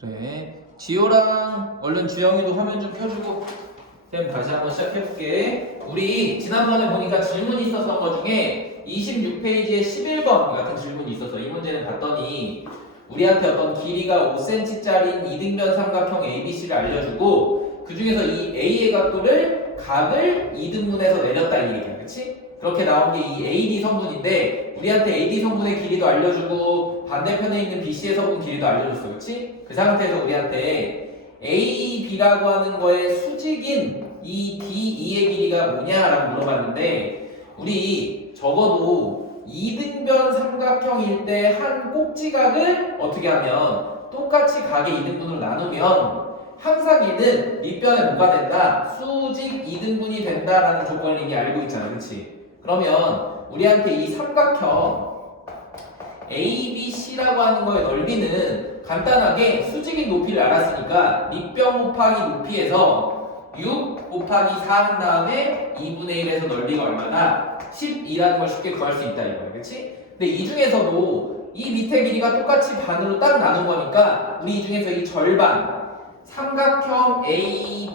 그래. 지효랑 얼른 주영이도 화면 좀 켜주고 쌤 다시 한번 시작해볼게. 우리 지난번에 보니까 질문이 있었던 것 중에 26페이지에 11번 같은 질문이 있었어. 이 문제는 봤더니 우리한테 어떤 길이가 5cm짜리인 이등변 삼각형 ABC를 알려주고 그 중에서 이 A의 각을 2등분해서 내렸다 이 얘기야. 그치? 그렇게 나온 게 이 AD 성분인데 우리한테 AD 성분의 길이도 알려주고 반대편에 있는 BC의 성분 길이도 알려줬어. 그치? 그 상태에서 우리한테 AB라고 하는 거의 수직인 이 DE의 길이가 뭐냐라고 물어봤는데 우리 적어도 이등변 삼각형일 때 한 꼭지각을 어떻게 하면 똑같이 각의 2등분으로 나누면 항상 얘는 밑변에 뭐가 된다? 수직 2등분이 된다라는 조건을 이미 알고 있잖아. 그치? 그러면 우리한테 이 삼각형 ABC라고 하는 거의 넓이는 간단하게 수직인 높이를 알았으니까 밑변 곱하기 높이에서 6 곱하기 4 한 다음에 2분의 1에서 넓이가 얼마다? 12라는 걸 쉽게 구할 수 있다 이거야. 그치? 근데 이 중에서도 이 밑에 길이가 똑같이 반으로 딱 나눈 거니까 우리 이 중에서 이 절반 삼각형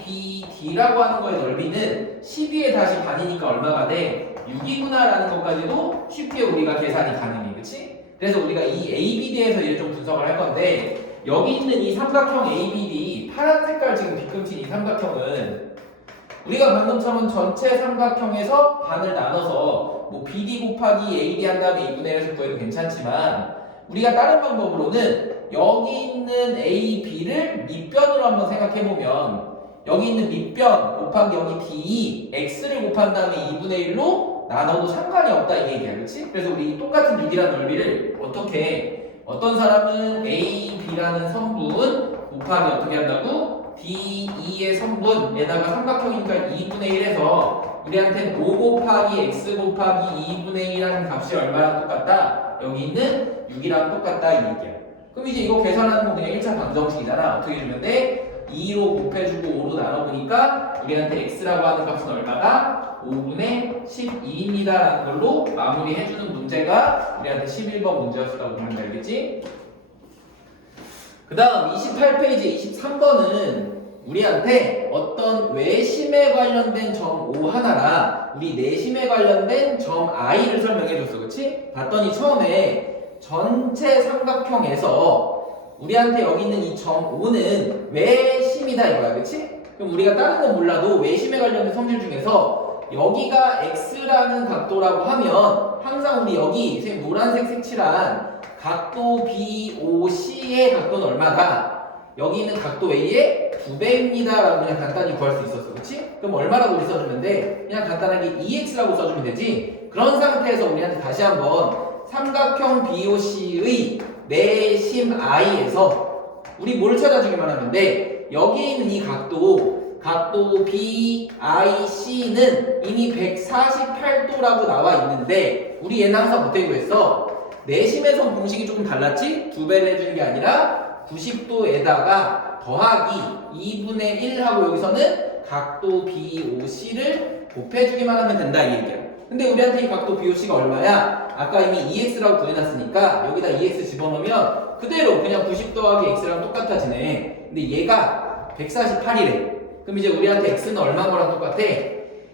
ABD라고 하는 거의 넓이는 12에 다시 반이니까 얼마가 돼? 6이구나 라는 것까지도 쉽게 우리가 계산이 가능해. 그치? 그래서 우리가 이 ABD에서 얘를 좀 분석을 할 건데 여기 있는 이 삼각형 ABD 파란 색깔 지금 빗금친 이 삼각형은 우리가 방금처럼 전체 삼각형에서 반을 나눠서 뭐 BD 곱하기 AD 한 다음에 2분의 1에서 구해도 괜찮지만 우리가 다른 방법으로는 여기 있는 AB를 밑변으로 한번 생각해보면 여기 있는 밑변 곱하기 여기 DE X를 곱한 다음에 2분의 1로 나눠도 상관이 없다 이 얘기야. 그치? 그래서 우리 똑같은 6이라는 넓이를 어떤 사람은 AB라는 성분 곱하기 어떻게 한다고? DE의 성분에다가 삼각형이니까 2분의 1에서 우리한테 5 곱하기 X 곱하기 2분의 1이라는 값이 얼마랑 똑같다? 여기 있는 6이랑 똑같다 이 얘기야. 그럼 이제 이거 계산하는 건 그냥 1차 방정식이잖아. 어떻게 해주면 돼? 2로 곱해주고 5로 나눠보니까 우리한테 x라고 하는 값은 얼마다? 5분의 12입니다 라는 걸로 마무리해주는 문제가 우리한테 11번 문제였다고 보면 되겠지? 그 다음 28페이지 23번은 우리한테 어떤 외심에 관련된 점 O 하나랑 우리 내심에 관련된 점 I를 설명해줬어. 그치? 봤더니 처음에 전체 삼각형에서 우리한테 여기 있는 이 점 O는 외심이다 이거야. 그치? 그럼 우리가 다른 건 몰라도 외심에 관련된 성질 중에서 여기가 X라는 각도라고 하면 항상 우리 여기 선생님 노란색 색칠한 각도 BOC의 각도는 얼마다? 여기 있는 각도 A의 2배입니다 라고 그냥 간단히 구할 수 있었어. 그치? 그럼 얼마라고 우리 써주면 돼? 그냥 간단하게 EX라고 써주면 되지? 그런 상태에서 우리한테 다시 한번 삼각형 BOC의 내심 I에서 우리 뭘 찾아주기만 하면 돼? 여기 있는 이 각도 BIC는 이미 148도라고 나와 있는데 우리 얘는 항상 어떻게 구했어? 내심에선 공식이 조금 달랐지? 2배를 해주는 게 아니라 90도에다가 더하기 2분의 1하고 여기서는 각도 BOC를 곱해주기만 하면 된다 이 얘기야. 근데 우리한테 이 각도 BOC가 얼마야? 아까 이미 EX라고 구해놨으니까 여기다 EX 집어넣으면 그대로 그냥 90 더하기 X랑 똑같아지네. 근데 얘가 148이래. 그럼 이제 우리한테 X는 얼마인 거랑 똑같아?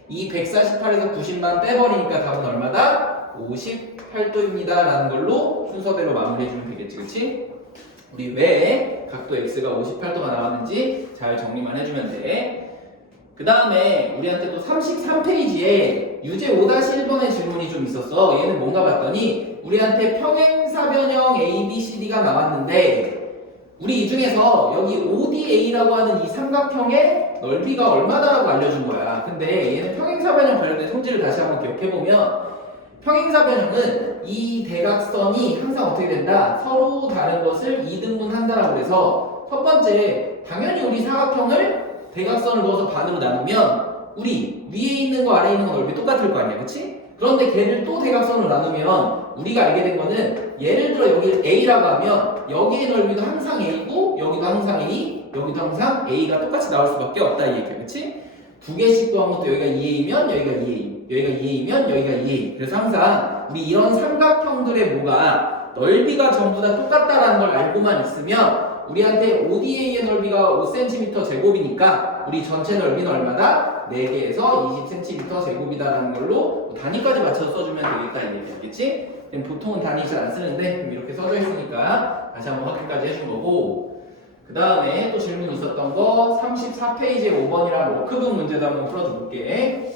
이 148에서 90만 빼버리니까 답은 얼마다? 58도입니다 라는 걸로 순서대로 마무리해주면 되겠지. 그치? 우리 왜 각도 X가 58도가 나왔는지 잘 정리만 해주면 돼. 그 다음에 우리한테 또 33페이지에 유제 5-1번의 질문이 좀 있었어. 얘는 뭔가 봤더니 우리한테 평행사변형 ABCD가 나왔는데 우리 이 중에서 여기 ODA라고 하는 이 삼각형의 넓이가 얼마다라고 알려준 거야. 근데 얘는 평행사변형 관련된 성질을 다시 한번 기억해보면 평행사변형은 이 대각선이 항상 어떻게 된다? 서로 다른 것을 2등분 한다라고 해서 첫 번째 당연히 우리 사각형을 대각선을 넣어서 반으로 나누면 우리 위에 있는 거 아래에 있는 거 넓이 똑같을 거 아니야. 그치? 그런데 걔를 또 대각선으로 나누면 우리가 알게 된 거는 예를 들어 여기 A라고 하면 여기의 넓이도 항상 A고 여기도 항상 A 여기도 항상 A가 똑같이 나올 수밖에 없다 이 얘기야. 그치? 두 개씩 또 한 것도 여기가 2A면 여기가 2A 여기가 2A면 여기가 2A 그래서 항상 우리 이런 삼각형들의 뭐가 넓이가 전부 다 똑같다라는 걸 알고만 있으면 우리한테 ODA의 넓이가 5cm 제곱이니까 우리 전체 넓이는 얼마다? 4개에서 20cm 제곱이다라는 걸로 단위까지 맞춰서 써주면 되겠다 이 얘기겠지? 보통은 단위 잘 안 쓰는데 이렇게 써져 있으니까 다시 한번 확인까지 해준 거고, 그 다음에 또 질문 있었던 거 34페이지에 5번이랑 워크북 문제도 한번 풀어줘 볼게.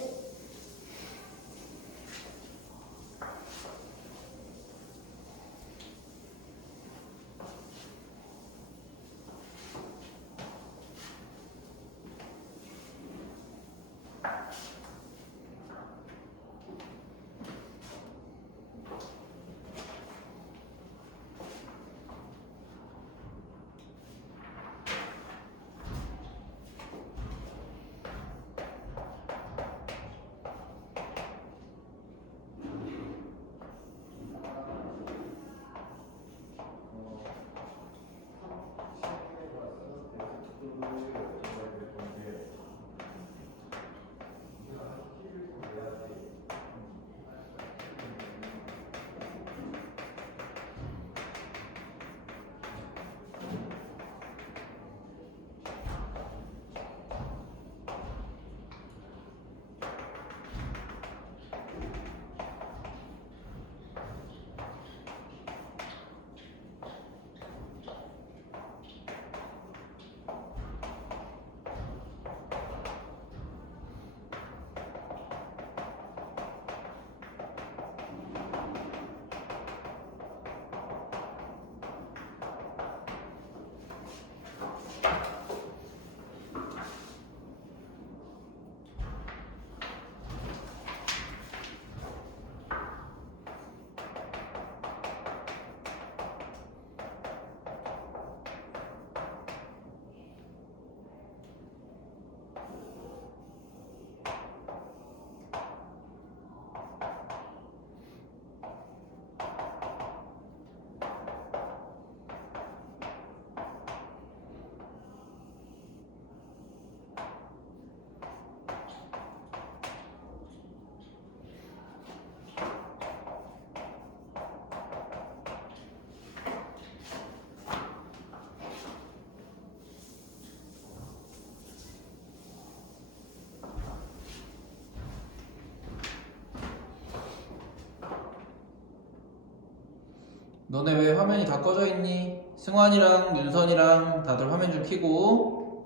너네 왜 화면이 다 꺼져 있니? 승환이랑 윤선이랑 다들 화면 좀 켜고.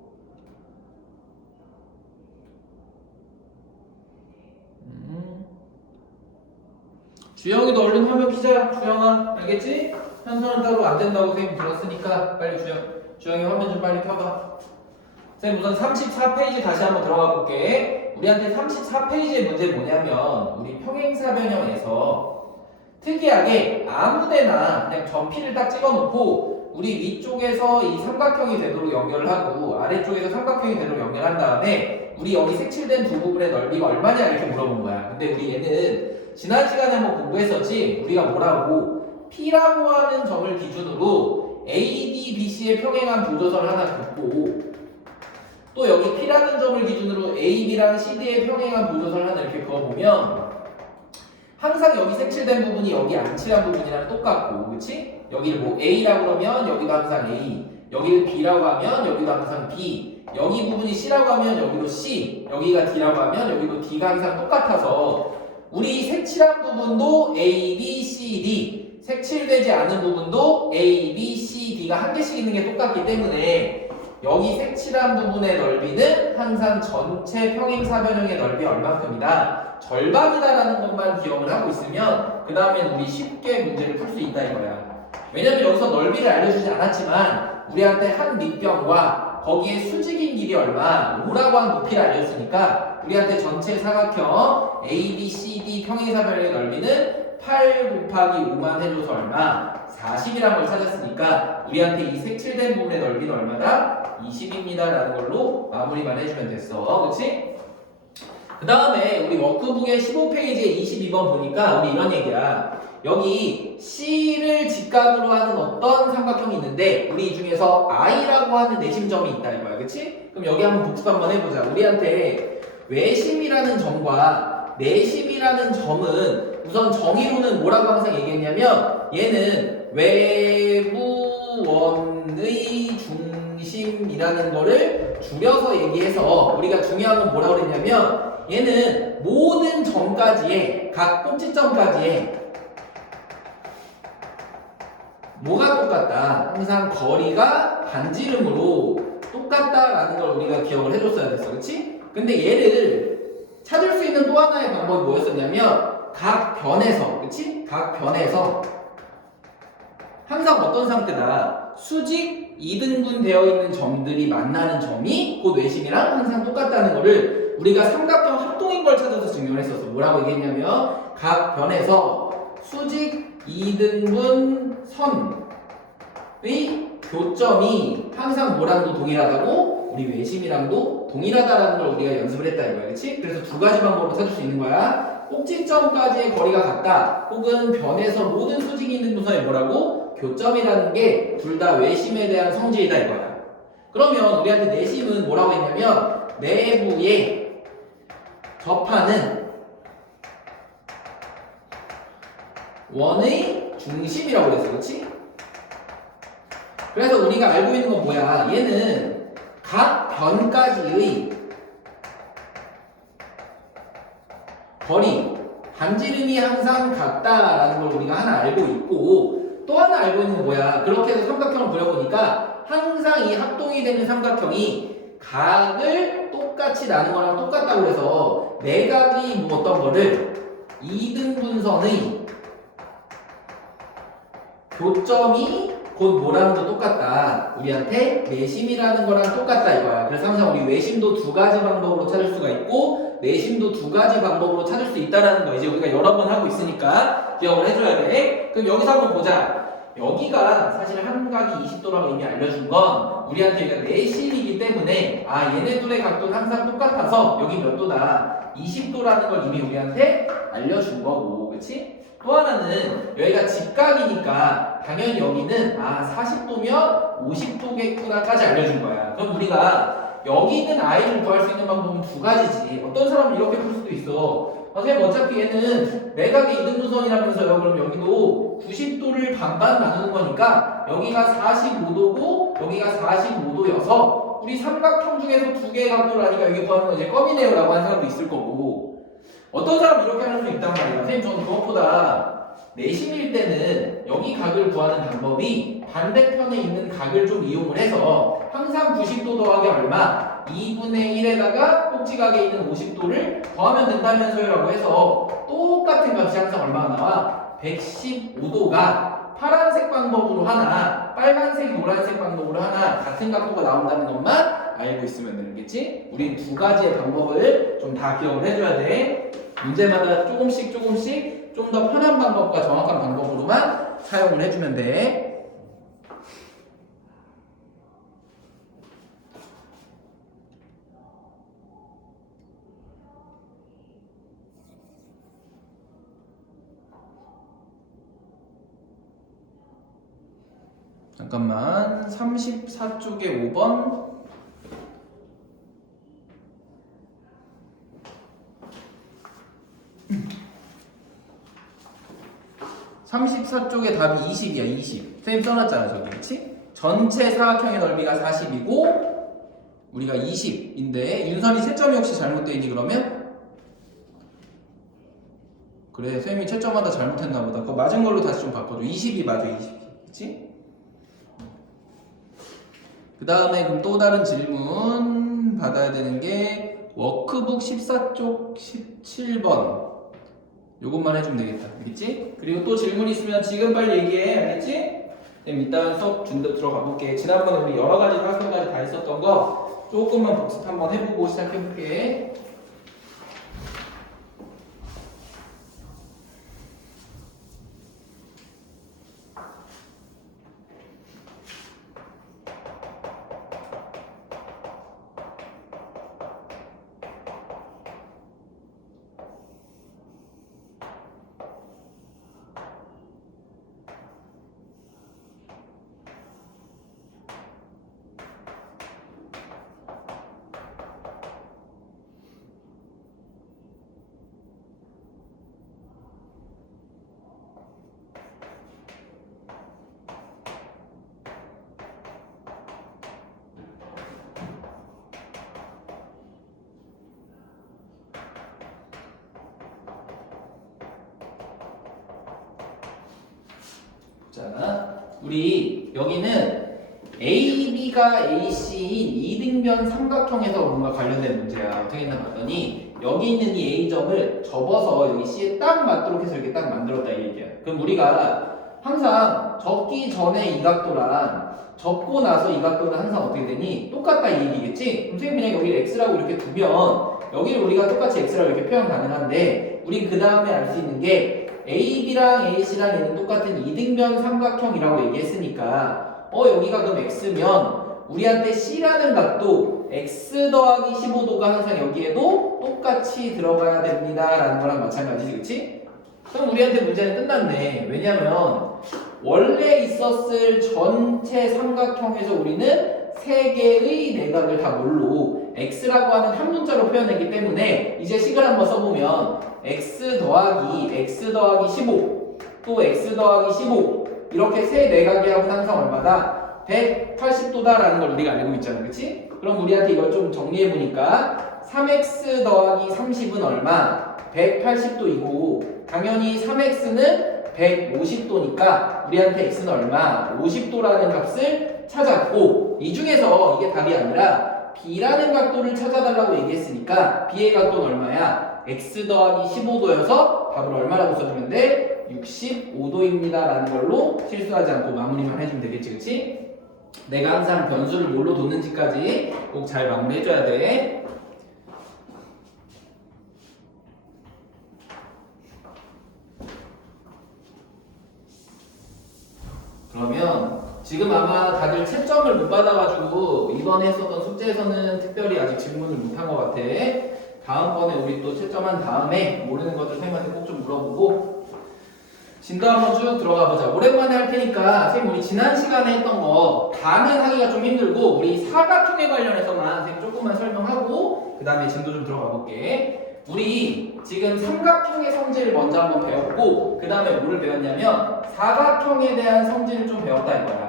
주영이도 얼른 화면 켜자. 주영아, 알겠지? 현선은 따로 안 된다고 선생님 들었으니까 빨리 주영이 화면 좀 빨리 켜봐. 선생님 우선 34페이지 다시 한번 들어가 볼게. 우리한테 34페이지의 문제 뭐냐면 우리 평행사변형에서 특이하게 아무데나 그냥 점피를 딱 찍어놓고 우리 위쪽에서 이 삼각형이 되도록 연결을 하고 아래쪽에서 삼각형이 되도록 연결한 다음에 우리 여기 색칠된 두 부분의 넓이가 얼마냐 이렇게 물어본 거야. 근데 우리 얘는 지난 시간에 한번 공부했었지. 우리가 뭐라고 P라고 하는 점을 기준으로 AD, BC의 평행한 보조선을 하나 긋고 또 여기 P라는 점을 기준으로 AB랑 CD의 평행한 보조선을 하나 이렇게 그어보면 항상 여기 색칠된 부분이 여기 안 칠한 부분이랑 똑같고, 그치? 여기를 뭐 A라고 그러면 여기도 항상 A, 여기를 B라고 하면 여기도 항상 B, 여기 부분이 C라고 하면 여기도 C, 여기가 D라고 하면 여기도 D가 항상 똑같아서 우리 색칠한 부분도 A, B, C, D, 색칠되지 않은 부분도 A, B, C, D가 한 개씩 있는 게 똑같기 때문에 여기 색칠한 부분의 넓이는 항상 전체 평행사변형의 넓이 얼만큼이다. 절반이다라는 것만 기억을 하고 있으면 그 다음엔 우리 쉽게 문제를 풀 수 있다 이거야. 왜냐면 여기서 넓이를 알려주지 않았지만 우리한테 한 밑변과 거기에 수직인 길이 얼마, 5라고 한 높이를 알려주니까 우리한테 전체 사각형 A, B, C, D 평행사변형의 넓이는 8 곱하기 5만 해줘서 얼마? 40이란 걸 찾았으니까 우리한테 이 색칠된 부분의 넓이는 얼마다? 20입니다 라는 걸로 마무리만 해주면 됐어. 그치? 그 다음에 우리 워크북의 15페이지에 22번 보니까 우리 이런 얘기야. 여기 C를 직각으로 하는 어떤 삼각형이 있는데 우리 이 중에서 I라고 하는 내심점이 있다 이거야. 그치? 그럼 여기 한번 복습 한번 해보자. 우리한테 외심이라는 점과 내심이라는 점은 우선 정의로는 뭐라고 항상 얘기했냐면 얘는 외부 원의 외심이라는 거를 줄여서 얘기해서 우리가 중요한 건 뭐라고 그랬냐면 얘는 모든 점까지의 각 꼭지점까지의 뭐가 똑같다? 항상 거리가 반지름으로 똑같다라는 걸 우리가 기억을 해줬어야 됐어, 그렇지? 근데 얘를 찾을 수 있는 또 하나의 방법이 뭐였었냐면 각 변에서, 그렇지? 각 변에서 항상 어떤 상태다? 수직 2등분 되어 있는 점들이 만나는 점이 곧 외심이랑 항상 똑같다는 거를 우리가 삼각형 합동인 걸 찾아서 증명을 했었어. 뭐라고 얘기했냐면 각 변에서 수직 2등분 선의 교점이 항상 뭐랑도 동일하다고 우리 외심이랑도 동일하다라는 걸 우리가 연습을 했다 이거야. 그렇지? 그래서 두 가지 방법으로 찾을 수 있는 거야. 꼭지점까지의 거리가 같다. 혹은 변에서 모든 수직이 있는 분선이 뭐라고? 교점이라는 게 둘 다 외심에 대한 성질이다 이거야. 그러면 우리한테 내심은 뭐라고 했냐면 내부에 접하는 원의 중심이라고 그랬어. 그렇지? 그래서 우리가 알고 있는 건 뭐야? 얘는 각 변까지의 거리, 반지름이 항상 같다라는 걸 우리가 하나 알고 있고 또 하나 알고 있는 건 뭐야? 그렇게 해서 삼각형을 그려보니까 항상 이 합동이 되는 삼각형이 각을 똑같이 나는 거랑 똑같다고 해서 내각이 뭐 어떤 거를 2등분선의 교점이 곧 뭐랑도 똑같다. 우리한테 내심이라는 거랑 똑같다 이거야. 그래서 항상 우리 외심도 두 가지 방법으로 찾을 수가 있고 내심도 두 가지 방법으로 찾을 수 있다라는 거 이제 우리가 여러 번 하고 있으니까 기억을 해줘야 돼. 그럼 여기서 한번 보자. 여기가 사실 한각이 20도라고 이미 알려준 건 우리한테 여기가 내심이기 때문에 아 얘네 둘의 각도는 항상 똑같아서 여기 몇 도다 20도라는 걸 이미 우리한테 알려준 거고, 그렇지? 또 하나는 여기가 직각이니까 당연히 여기는 아 40도면 50도겠구나까지 알려준 거야. 그럼 우리가 여기 있는 아이를 구할 수 있는 방법은 두 가지지. 어떤 사람은 이렇게 풀 수도 있어. 선생님 어차피 얘는 내각의 이등분선이라면서요. 그럼 여기도 90도를 반반 나누는 거니까 여기가 45도고 여기가 45도여서 우리 삼각형 중에서 두 개의 각도를 하니까 여기 구하는 거 이제 껌이네요 라고 하는 사람도 있을 거고 어떤 사람은 이렇게 하는 수 있단 말이야. 선생님 저는 그것보다 내심일 때는 여기 각을 구하는 방법이 반대편에 있는 각을 좀 이용을 해서 항상 90도 더하기 얼마 2분의 1에다가 꼭지각에 있는 50도를 더하면 된다면서요 라고 해서 똑같은 값이 항상 얼마가 나와? 115도가 파란색 방법으로 하나 빨간색 노란색 방법으로 하나 같은 각도가 나온다는 것만 알고 있으면 되겠지? 우린 두 가지의 방법을 좀 다 기억을 해줘야 돼. 문제마다 조금씩 좀 더 편한 방법과 정확한 방법으로만 사용을 해주면 돼. 잠깐만 34쪽에 5번 34쪽에 답이 20이야 20 선생님 써놨잖아 저기 그치? 전체 사각형의 넓이가 40이고 우리가 20인데 윤선이 채점이 혹시 잘못되어 있니 그러면? 그래 선생님이 채점하다 잘못했나 보다 그거 맞은 걸로 다시 좀 바꿔줘 20이 맞아 20이 그치? 그 다음에 그럼 또 다른 질문 받아야 되는 게 워크북 14쪽 17번 요것만 해주면 되겠다 알겠지? 그리고 또 질문 있으면 지금 빨리 얘기해 알겠지? 그럼 이따 수업 들어가 볼게 지난번에 우리 여러 가지 다섯 가지 다 했었던 거 조금만 복습 한번 해보고 시작해 볼게 자, 우리 여기는 AB가 AC인 2등변 삼각형에서 뭔가 관련된 문제야. 어떻게 했나 봤더니 여기 있는 이 A점을 접어서 여기 C에 딱 맞도록 해서 이렇게 딱 만들었다 이 얘기야. 그럼 우리가 항상 접기 전에 이 각도랑 접고 나서 이 각도는 항상 어떻게 되니? 똑같다 이 얘기겠지? 그럼 선생님 그냥 여기 X라고 이렇게 두면 여기를 우리가 똑같이 X라고 이렇게 표현 가능한데 우린 그 다음에 알 수 있는 게 AB랑 AC랑 얘는 똑같은 2등변 삼각형이라고 얘기했으니까 여기가 그럼 X면 우리한테 C라는 각도 X 더하기 15도가 항상 여기에도 똑같이 들어가야 됩니다 라는 거랑 마찬가지지 그치? 그럼 우리한테 문제는 끝났네. 왜냐면 원래 있었을 전체 삼각형에서 우리는 세 개의 내각을 다 뭘로 x라고 하는 한 문자로 표현했기 때문에 이제 식을 한번 써보면 x 더하기 15 또 x 더하기 15 이렇게 세 내각의 합은 항상 얼마다? 180도다라는 걸 우리가 알고 있잖아 그치? 그럼 우리한테 이걸 좀 정리해보니까 3x 더하기 30은 얼마? 180도이고 당연히 3x는 150도니까 우리한테 x는 얼마? 50도라는 값을 찾았고 이 중에서 이게 답이 아니라 b라는 각도를 찾아달라고 얘기했으니까 b의 각도는 얼마야? x 더하기 15도여서 답을 얼마라고 써주면 돼? 65도입니다 라는 걸로 실수하지 않고 마무리만 해주면 되겠지 그치? 내가 항상 변수를 뭘로 뒀는지까지 꼭 잘 마무리해줘야 돼. 그러면 지금 아마 다들 채점을 못 받아가지고 이번에 했었던 숙제에서는 특별히 아직 질문을 못 한 것 같아. 다음번에 우리 또 채점한 다음에 모르는 것들 선생님한테 꼭 좀 물어보고 진도 한번 쭉 들어가 보자. 오랜만에 할 테니까 선생님 우리 지난 시간에 했던 거 다는 하기가 좀 힘들고 우리 사각형에 관련해서만 선생님 조금만 설명하고 그 다음에 진도 좀 들어가 볼게. 우리 지금 삼각형의 성질을 먼저 한번 배웠고 그 다음에 뭐를 배웠냐면 사각형에 대한 성질을 좀 배웠다 이거야.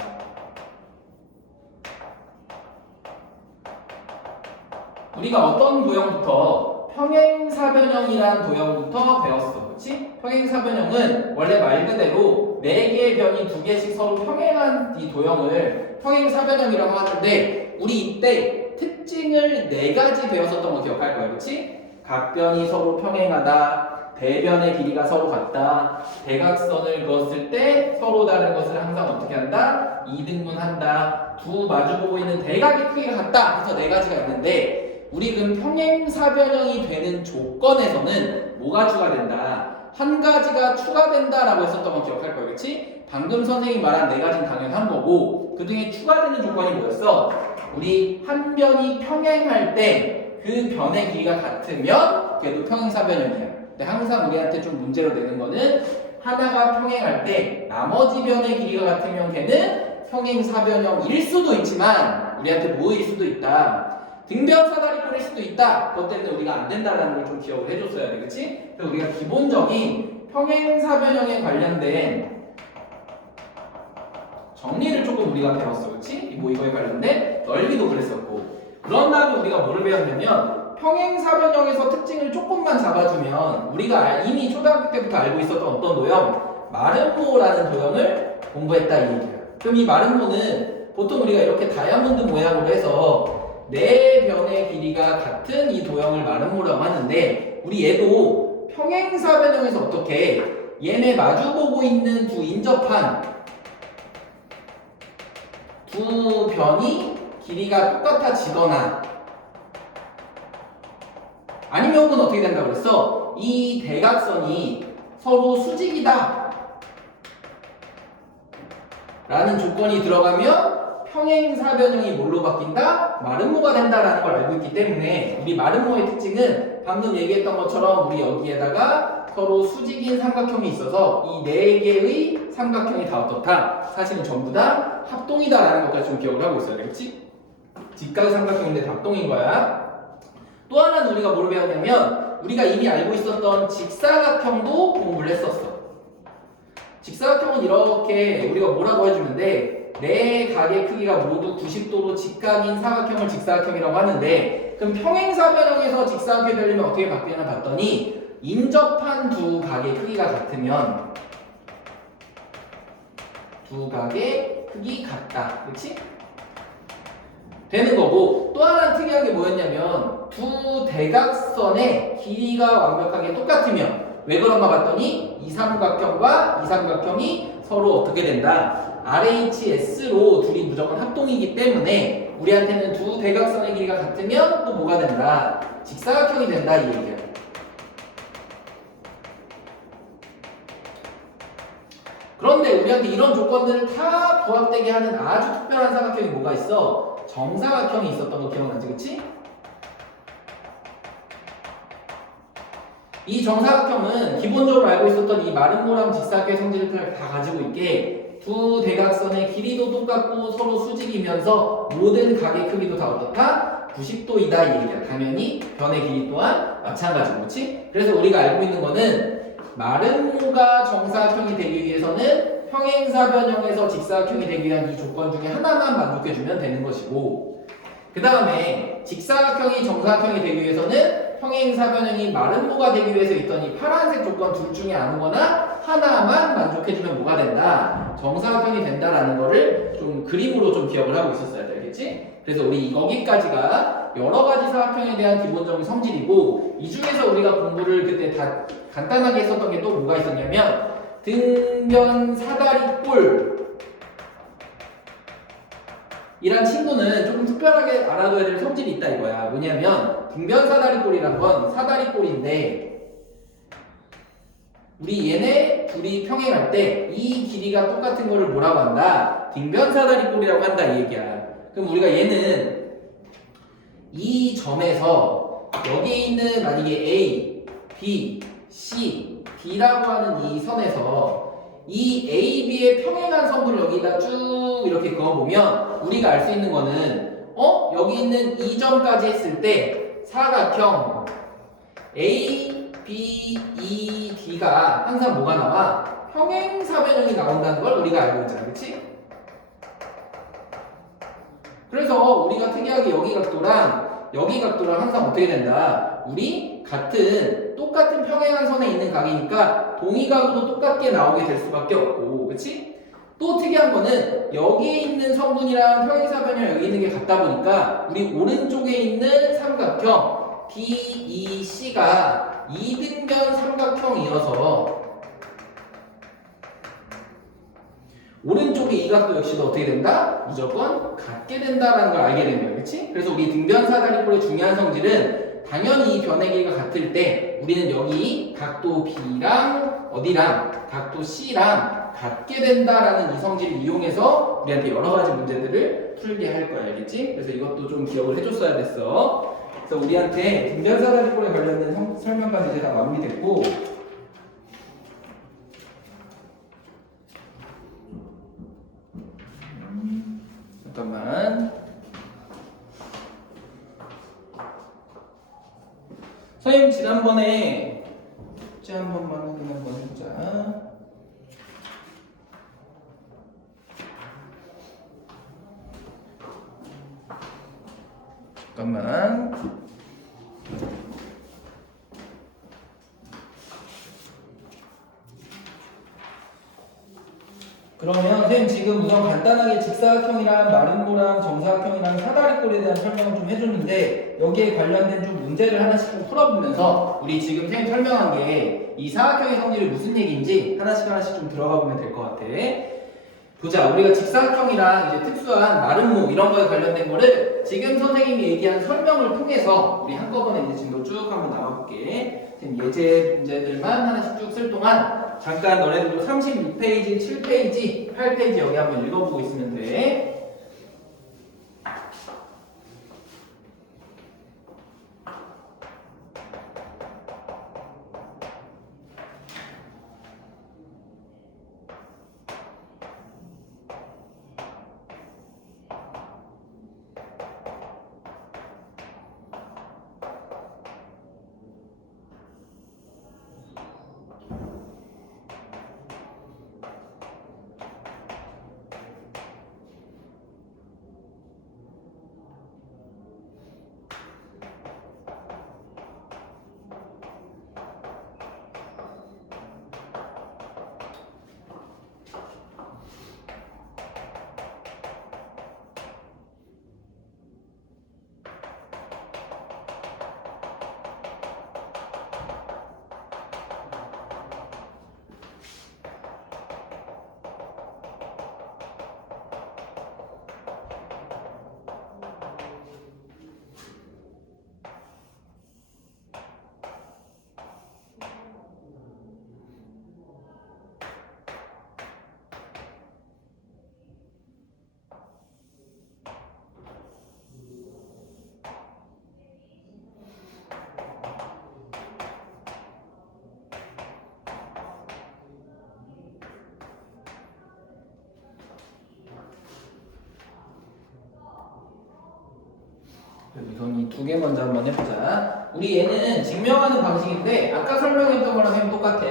우리가 어떤 도형부터 평행사변형이란 도형부터 배웠어. 그렇지? 평행사변형은 원래 말 그대로 4개의 변이 2개씩 서로 평행한 이 도형을 평행사변형이라고 하는데 우리 이때 특징을 4가지 배웠었던 거 기억할 거야. 그렇지? 각변이 서로 평행하다, 대변의 길이가 서로 같다, 대각선을 그었을 때 서로 다른 것을 항상 어떻게 한다? 2등분한다. 두 마주보고 있는 대각의 크기가 같다 해서 4가지가 있는데 우리 그럼 평행사변형이 되는 조건에서는 뭐가 추가된다? 한 가지가 추가된다라고 했었던 거 기억할 거야, 그렇지? 방금 선생님이 말한 4가지는 당연한 거고 그 중에 추가되는 조건이 뭐였어? 우리 한 변이 평행할 때 그 변의 길이가 같으면 그래도 평행사변형이야. 근데 항상 우리한테 좀 문제로 되는 거는 하나가 평행할 때 나머지 변의 길이가 같으면 걔는 평행사변형일 수도 있지만 우리한테 뭐일 수도 있다. 등변 사다리꼴일 수도 있다. 그것 때문에 우리가 안 된다는 걸 좀 기억을 해줬어야 돼, 그렇지? 그래서 우리가 기본적인 평행사변형에 관련된 정리를 조금 우리가 배웠어, 그렇지? 뭐 이거에 관련된 넓이도 그랬었고. 그런 다음에 우리가 뭐를 배웠냐면 평행사변형에서 특징을 조금만 잡아주면 우리가 이미 초등학교 때부터 알고 있었던 어떤 도형? 마름모라는 도형을 공부했다 이 얘기야. 그럼 이 마름모는 보통 우리가 이렇게 다이아몬드 모양으로 해서 4변의 길이가 같은 이 도형을 마름모라고 하는데 우리 얘도 평행사변형에서 어떻게 얘네 마주보고 있는 두 인접한 두 변이 길이가 똑같아지거나 아니면 혹은 어떻게 된다고 그랬어? 이 대각선이 서로 수직이다 라는 조건이 들어가면 평행사변형이 뭘로 바뀐다? 마름모가 된다라는 걸 알고 있기 때문에 우리 마름모의 특징은 방금 얘기했던 것처럼 우리 여기에다가 서로 수직인 삼각형이 있어서 이 4개의 삼각형이 다 어떻다? 사실은 전부 다 합동이다라는 것까지 좀 기억을 하고 있어야 되겠지? 직각 삼각형인데 합동인 거야. 또 하나는 우리가 뭘 배웠냐면 우리가 이미 알고 있었던 직사각형도 공부를 했었어. 직사각형은 이렇게 우리가 뭐라고 해주는데 4각의 크기가 모두 90도로 직각인 사각형을 직사각형이라고 하는데 그럼 평행사변형에서 직사각형이 되려면 어떻게 바뀌나 봤더니 인접한 두 각의 크기가 같으면 두각의 크기 같다. 그치? 되는 거고, 또 하나 특이한 게 뭐였냐면 두 대각선의 길이가 완벽하게 똑같으면 왜 그런가 봤더니 이 삼각형과 이 삼각형이 서로 어떻게 된다? RHS로 둘이 무조건 합동이기 때문에 우리한테는 두 대각선의 길이가 같으면 또 뭐가 된다? 직사각형이 된다 이 얘기야. 그런데 우리한테 이런 조건들을 다 부합되게 하는 아주 특별한 삼각형이 뭐가 있어? 정사각형이 있었던 거 기억나지? 그치? 이 정사각형은 기본적으로 알고 있었던 이 마름모랑 직사각형의 성질을 다 가지고 있게 두 대각선의 길이도 똑같고 서로 수직이면서 모든 각의 크기도 다 어떻다? 90도이다 이 얘기야. 당연히 변의 길이 또한 마찬가지고, 그렇지? 그래서 우리가 알고 있는 거는 마름모가 정사각형이 되기 위해서는 평행사변형에서 직사각형이 되기 위한 이 조건 중에 하나만 만족해주면 되는 것이고, 그 다음에 직사각형이 정사각형이 되기 위해서는 평행사변형이 마름모가 되기 위해서 있던 이 파란색 조건 둘 중에 아무거나 하나만 만족해주면 뭐가 된다? 정사각형이 된다라는 거를 좀 그림으로 좀 기억을 하고 있었어야 되겠지? 그래서 우리 여기까지가 여러 가지 사각형에 대한 기본적인 성질이고, 이 중에서 우리가 공부를 그때 다 간단하게 했었던 게 또 뭐가 있었냐면 등변 사다리꼴 이란 친구는 조금 특별하게 알아둬야 될 성질이 있다 이거야. 뭐냐면 등변 사다리꼴이란 건 사다리꼴인데 우리 얘네 둘이 평행할 때 이 길이가 똑같은 거를 뭐라고 한다? 등변 사다리꼴이라고 한다 이 얘기야. 그럼 우리가 얘는 이 점에서 여기에 있는 만약에 A, B, C, D라고 하는 이 선에서 이 A, B의 평행한 선분을 여기다 쭉 이렇게 그어보면 우리가 알 수 있는 거는 여기 있는 이 점까지 했을 때 사각형 A, B, E, D가 항상 뭐가 나와? 평행사변형이 나온다는 걸 우리가 알고 있잖아. 그치? 그래서 우리가 특이하게 여기 각도랑 항상 어떻게 된다? 우리 똑같은 평행한 선에 있는 각이니까 동의각으로 똑같게 나오게 될 수밖에 없고, 그치? 또 특이한 거는 여기에 있는 성분이랑 평행사변형 여기 있는 게 같다 보니까 우리 오른쪽에 있는 삼각형 DEC가 이등변 삼각형이어서 오른쪽에 이 각도 역시도 어떻게 된다? 무조건 같게 된다라는 걸 알게 된 거예요. 그치? 그래서 우리 등변 사다리꼴의 중요한 성질은 당연히 이 변의 길이가 같을 때 우리는 여기 각도 B랑 어디랑 각도 C랑 같게 된다라는 이 성질을 이용해서 우리한테 여러 가지 문제들을 풀게 할 거야. 알겠지? 그래서 이것도 좀 기억을 해줬어야 됐어. 그래서 우리한테 등변 사다리꼴에 관련된 설명까지 이제 다 마무리됐고, 잠깐만. 선생님 지난번에 숙제 한 번만 확인 한번 해보자. 잠깐만. 그러면 선생님 지금 우선 간단하게 직사각형이랑 마름모랑 정사각형이랑 사다리꼴에 대한 설명을 좀 해줬는데 여기에 관련된 좀 문제를 하나씩 좀 풀어보면서 우리 지금 선생님 설명한 게 이 사각형의 성질이 무슨 얘기인지 하나씩 좀 들어가 보면 될 것 같아. 보자. 우리가 직사각형이랑 이제 특수한 마름모 이런 거에 관련된 거를 지금 선생님이 얘기한 설명을 통해서 우리 한꺼번에 이제 지금 쭉 한번 나와볼게. 지금 예제 문제들만 하나씩 쭉 쓸 동안 잠깐 너네들도 36페이지, 7페이지, 8페이지 여기 한번 읽어보고 있으면 돼. 우선 이 두 개 먼저 한번 해보자. 우리 얘는 증명하는 방식인데 아까 설명했던 거랑 좀 똑같아.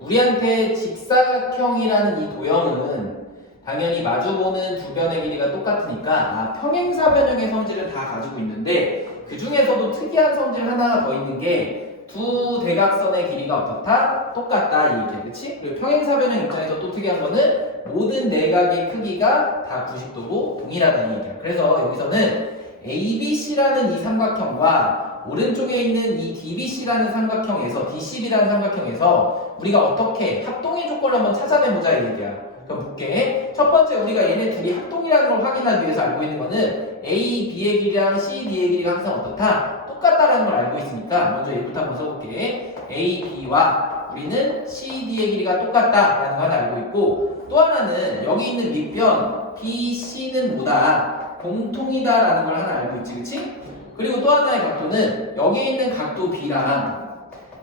우리한테 직사각형이라는 이 도형은 당연히 마주보는 두 변의 길이가 똑같으니까 평행사변형의 성질을 다 가지고 있는데 그 중에서도 특이한 성질 하나가 더 있는 게 두 대각선의 길이가 어떻다? 똑같다 이 얘기야. 그치? 그리고 평행사변형 입장에서 또 특이한 거는 모든 내각의 크기가 다 90도고 동일하다는 얘기야. 그래서 여기서는 ABC라는 이 삼각형과 오른쪽에 있는 이 DBC라는 삼각형에서 DCB라는 삼각형에서 우리가 어떻게 합동의 조건을 한번 찾아내보자 이 얘기야. 그럼 볼게. 첫 번째 우리가 얘네 둘이 합동이라는 걸 확인하기 위해서 알고 있는 거는 A, B의 길이랑 C, D의 길이가 항상 어떻다? 똑같다라는 걸 알고 있으니까 먼저 얘부터 한번 써볼게. A, B와 우리는 C, D의 길이가 똑같다라는 걸 알고 있고 또 하나는 여기 있는 밑변 B, C는 뭐다? 공통이다라는 걸 하나 알고 있지, 그치? 그리고 또 하나의 각도는 여기 있는 각도 B랑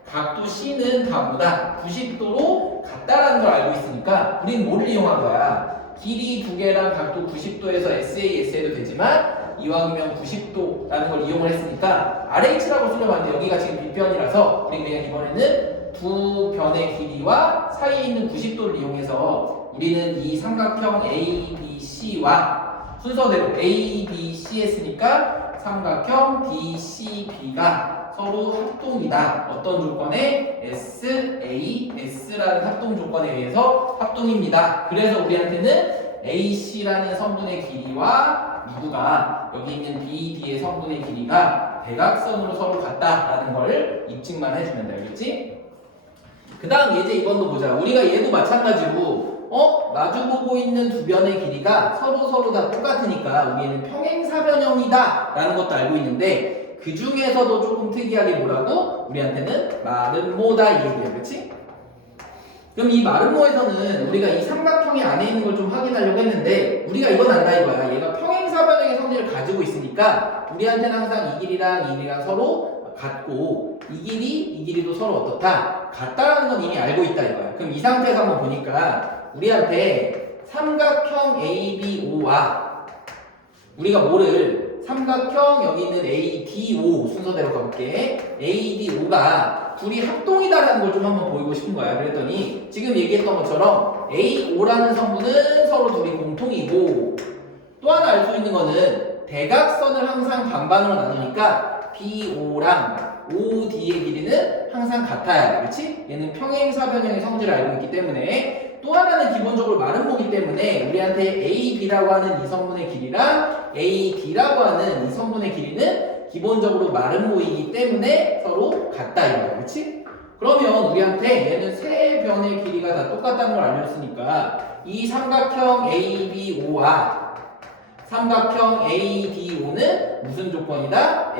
각도 C는 다 뭐다? 90도로 같다라는 걸 알고 있으니까 우리는 뭐를 이용한 거야? 길이 두 개랑 각도 90도에서 SA, SA도 되지만 이왕이면 90도라는 걸 이용을 했으니까 RH라고 쓰려면 안 돼. 여기가 지금 B변이라서 우리 그냥 이번에는 두 변의 길이와 사이에 있는 90도를 이용해서 우리는 이 삼각형 ABC와 순서대로 ABC 했으니까 삼각형 DCB가 서로 합동이다. 어떤 조건에? SA, S라는 합동 조건에 의해서 합동입니다. 그래서 우리한테는 AC라는 성분의 길이와 미두가 여기 있는 BD의 성분의 길이가 대각선으로 서로 같다라는 걸 입증만 해주면 돼. 알겠지? 그 다음 예제 2번도 보자. 우리가 얘도 마찬가지로 마주보고 있는 두 변의 길이가 서로 다 똑같으니까 우리는 평행사변형이다 라는 것도 알고 있는데 그 중에서도 조금 특이하게 뭐라고? 우리한테는 마름모다 이 얘기야. 그치? 그럼 이 마름모에서는 우리가 이 삼각형이 안에 있는 걸 좀 확인하려고 했는데 우리가 이건 안다 이거야. 얘가 평행사변형의 성질을 가지고 있으니까 우리한테는 항상 이 길이랑 이 길이랑 서로 같고 이 길이도 서로 어떻다? 같다라는 건 이미 알고 있다 이거야. 그럼 이 상태에서 한번 보니까 우리한테 삼각형 ABO와 우리가 뭐를 삼각형 여기 있는 ADO 순서대로 가볼게. ADO가 둘이 합동이다라는 걸 좀 한번 보이고 싶은 거야. 그랬더니 지금 얘기했던 것처럼 AO라는 성분은 서로 둘이 공통이고 또 하나 알 수 있는 거는 대각선을 항상 반반으로 나누니까 BO랑 OD의 길이는 항상 같아야 돼. 그렇지? 얘는 평행사변형의 성질을 알고 있기 때문에 또 하나는 기본적으로 마름모기 때문에 우리한테 AB라고 하는 이 성분의 길이랑 AD라고 하는 이 성분의 길이는 기본적으로 마름모이기 때문에 서로 같다 이거야. 그렇지? 그러면 우리한테 얘는 세 변의 길이가 다 똑같다는 걸 알려줬으니까 이 삼각형 ABO와 삼각형 ADO는 무슨 조건이다?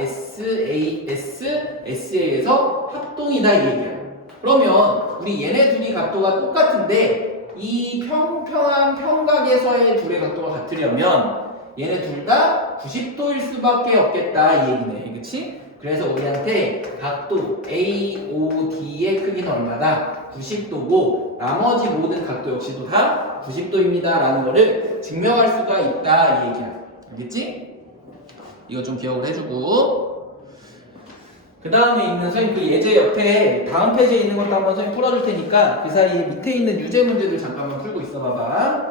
SA에서 합동이다 이 얘기야. 그러면 우리 얘네 둘이 각도가 똑같은데 이 평평한 평각에서의 둘의 각도가 같으려면 얘네 둘 다 90도일 수밖에 없겠다 이 얘기네. 그치? 그래서 우리한테 각도 AOD의 크기는 얼마다? 90도고 나머지 모든 각도 역시도 다 90도입니다 라는 거를 증명할 수가 있다 이 얘기야. 알겠지? 이거 좀 기억을 해주고 그 다음에 있는 선생님 그 예제 옆에 다음 페이지에 있는 것도 한번 선생님 풀어줄 테니까 그 사이에 밑에 있는 유제 문제들 잠깐만 풀고 있어 봐봐.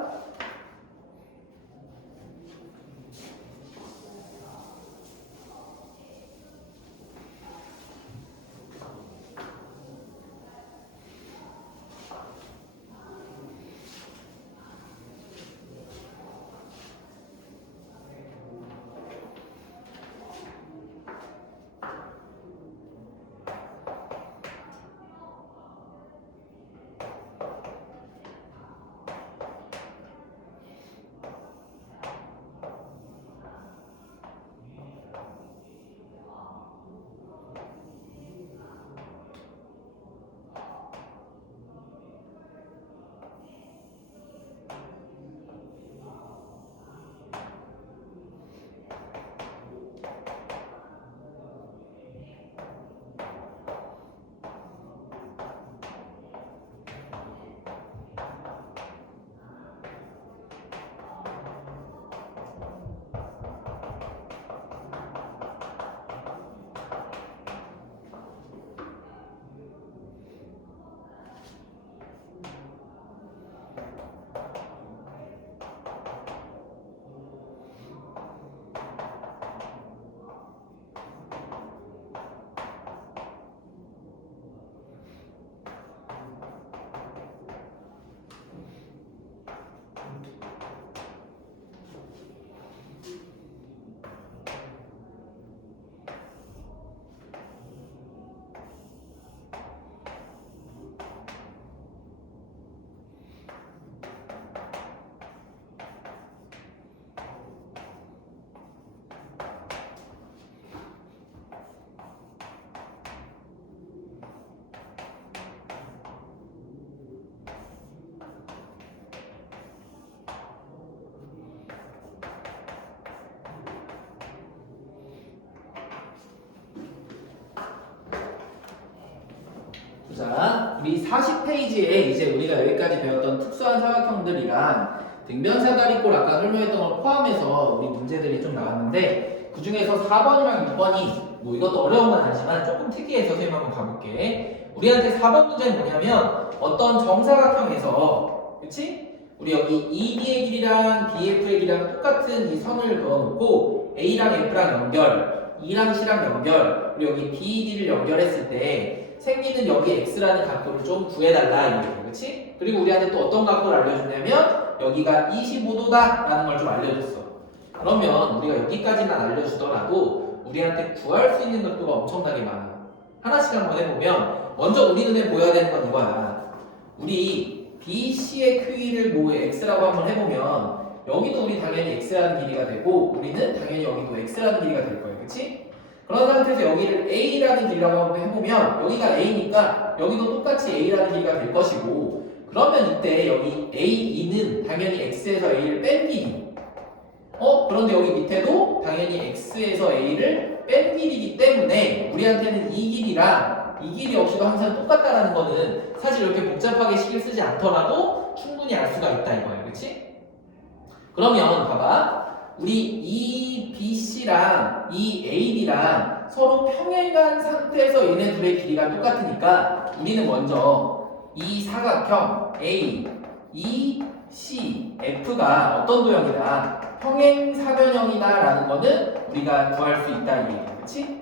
자, 우리 40페이지에 이제 우리가 여기까지 배웠던 특수한 사각형들이랑 등변사다리꼴 아까 설명했던 걸 포함해서 우리 문제들이 좀 나왔는데 그 중에서 4번이랑 6번이 뭐 이것도 어려운 건 아니지만 조금 특이해서 선생님 한번 가볼게. 우리한테 4번 문제는 뭐냐면 어떤 정사각형에서 그치? 우리 여기 EB의 길이랑 BF의 길이랑 똑같은 이 선을 그어놓고 A랑 F랑 연결, E랑 C랑 연결, 그리고 여기 BD를 연결했을 때 생기는 여기 X라는 각도를 좀 구해달라 이 얘기예요. 그치? 그리고 우리한테 또 어떤 각도를 알려줬냐면 여기가 25도다 라는 걸 좀 알려줬어. 그러면 우리가 여기까지만 알려주더라도 우리한테 구할 수 있는 각도가 엄청나게 많아. 하나씩 한번 해보면 먼저 우리 눈에 보여야 되는 건 이거야. 우리 BC의 크기를 뭐 X라고 한번 해보면 여기도 우리 당연히 X라는 길이가 되고 우리는 당연히 여기도 X라는 길이가 될 거예요. 그치? 그런 상태에서 여기를 A라는 길이라고 한번 해보면 여기가 A니까 여기도 똑같이 A라는 길이가 될 것이고 그러면 이때 여기 AE는 당연히 X에서 A를 뺀 길이 그런데 여기 밑에도 당연히 X에서 A를 뺀 길이기 때문에 우리한테는 이 길이랑 이 길이 없이도 항상 똑같다라는 거는 사실 이렇게 복잡하게 식을 쓰지 않더라도 충분히 알 수가 있다 이거예요. 그치? 그러면 봐봐. 우리 이 BC랑 이 AB랑 서로 평행한 상태에서 얘네 둘의 길이가 똑같으니까 우리는 먼저 이 사각형 A, E, C, F가 어떤 도형이다? 평행사변형이다 라는 거는 우리가 구할 수 있다 이 얘기야. 그치?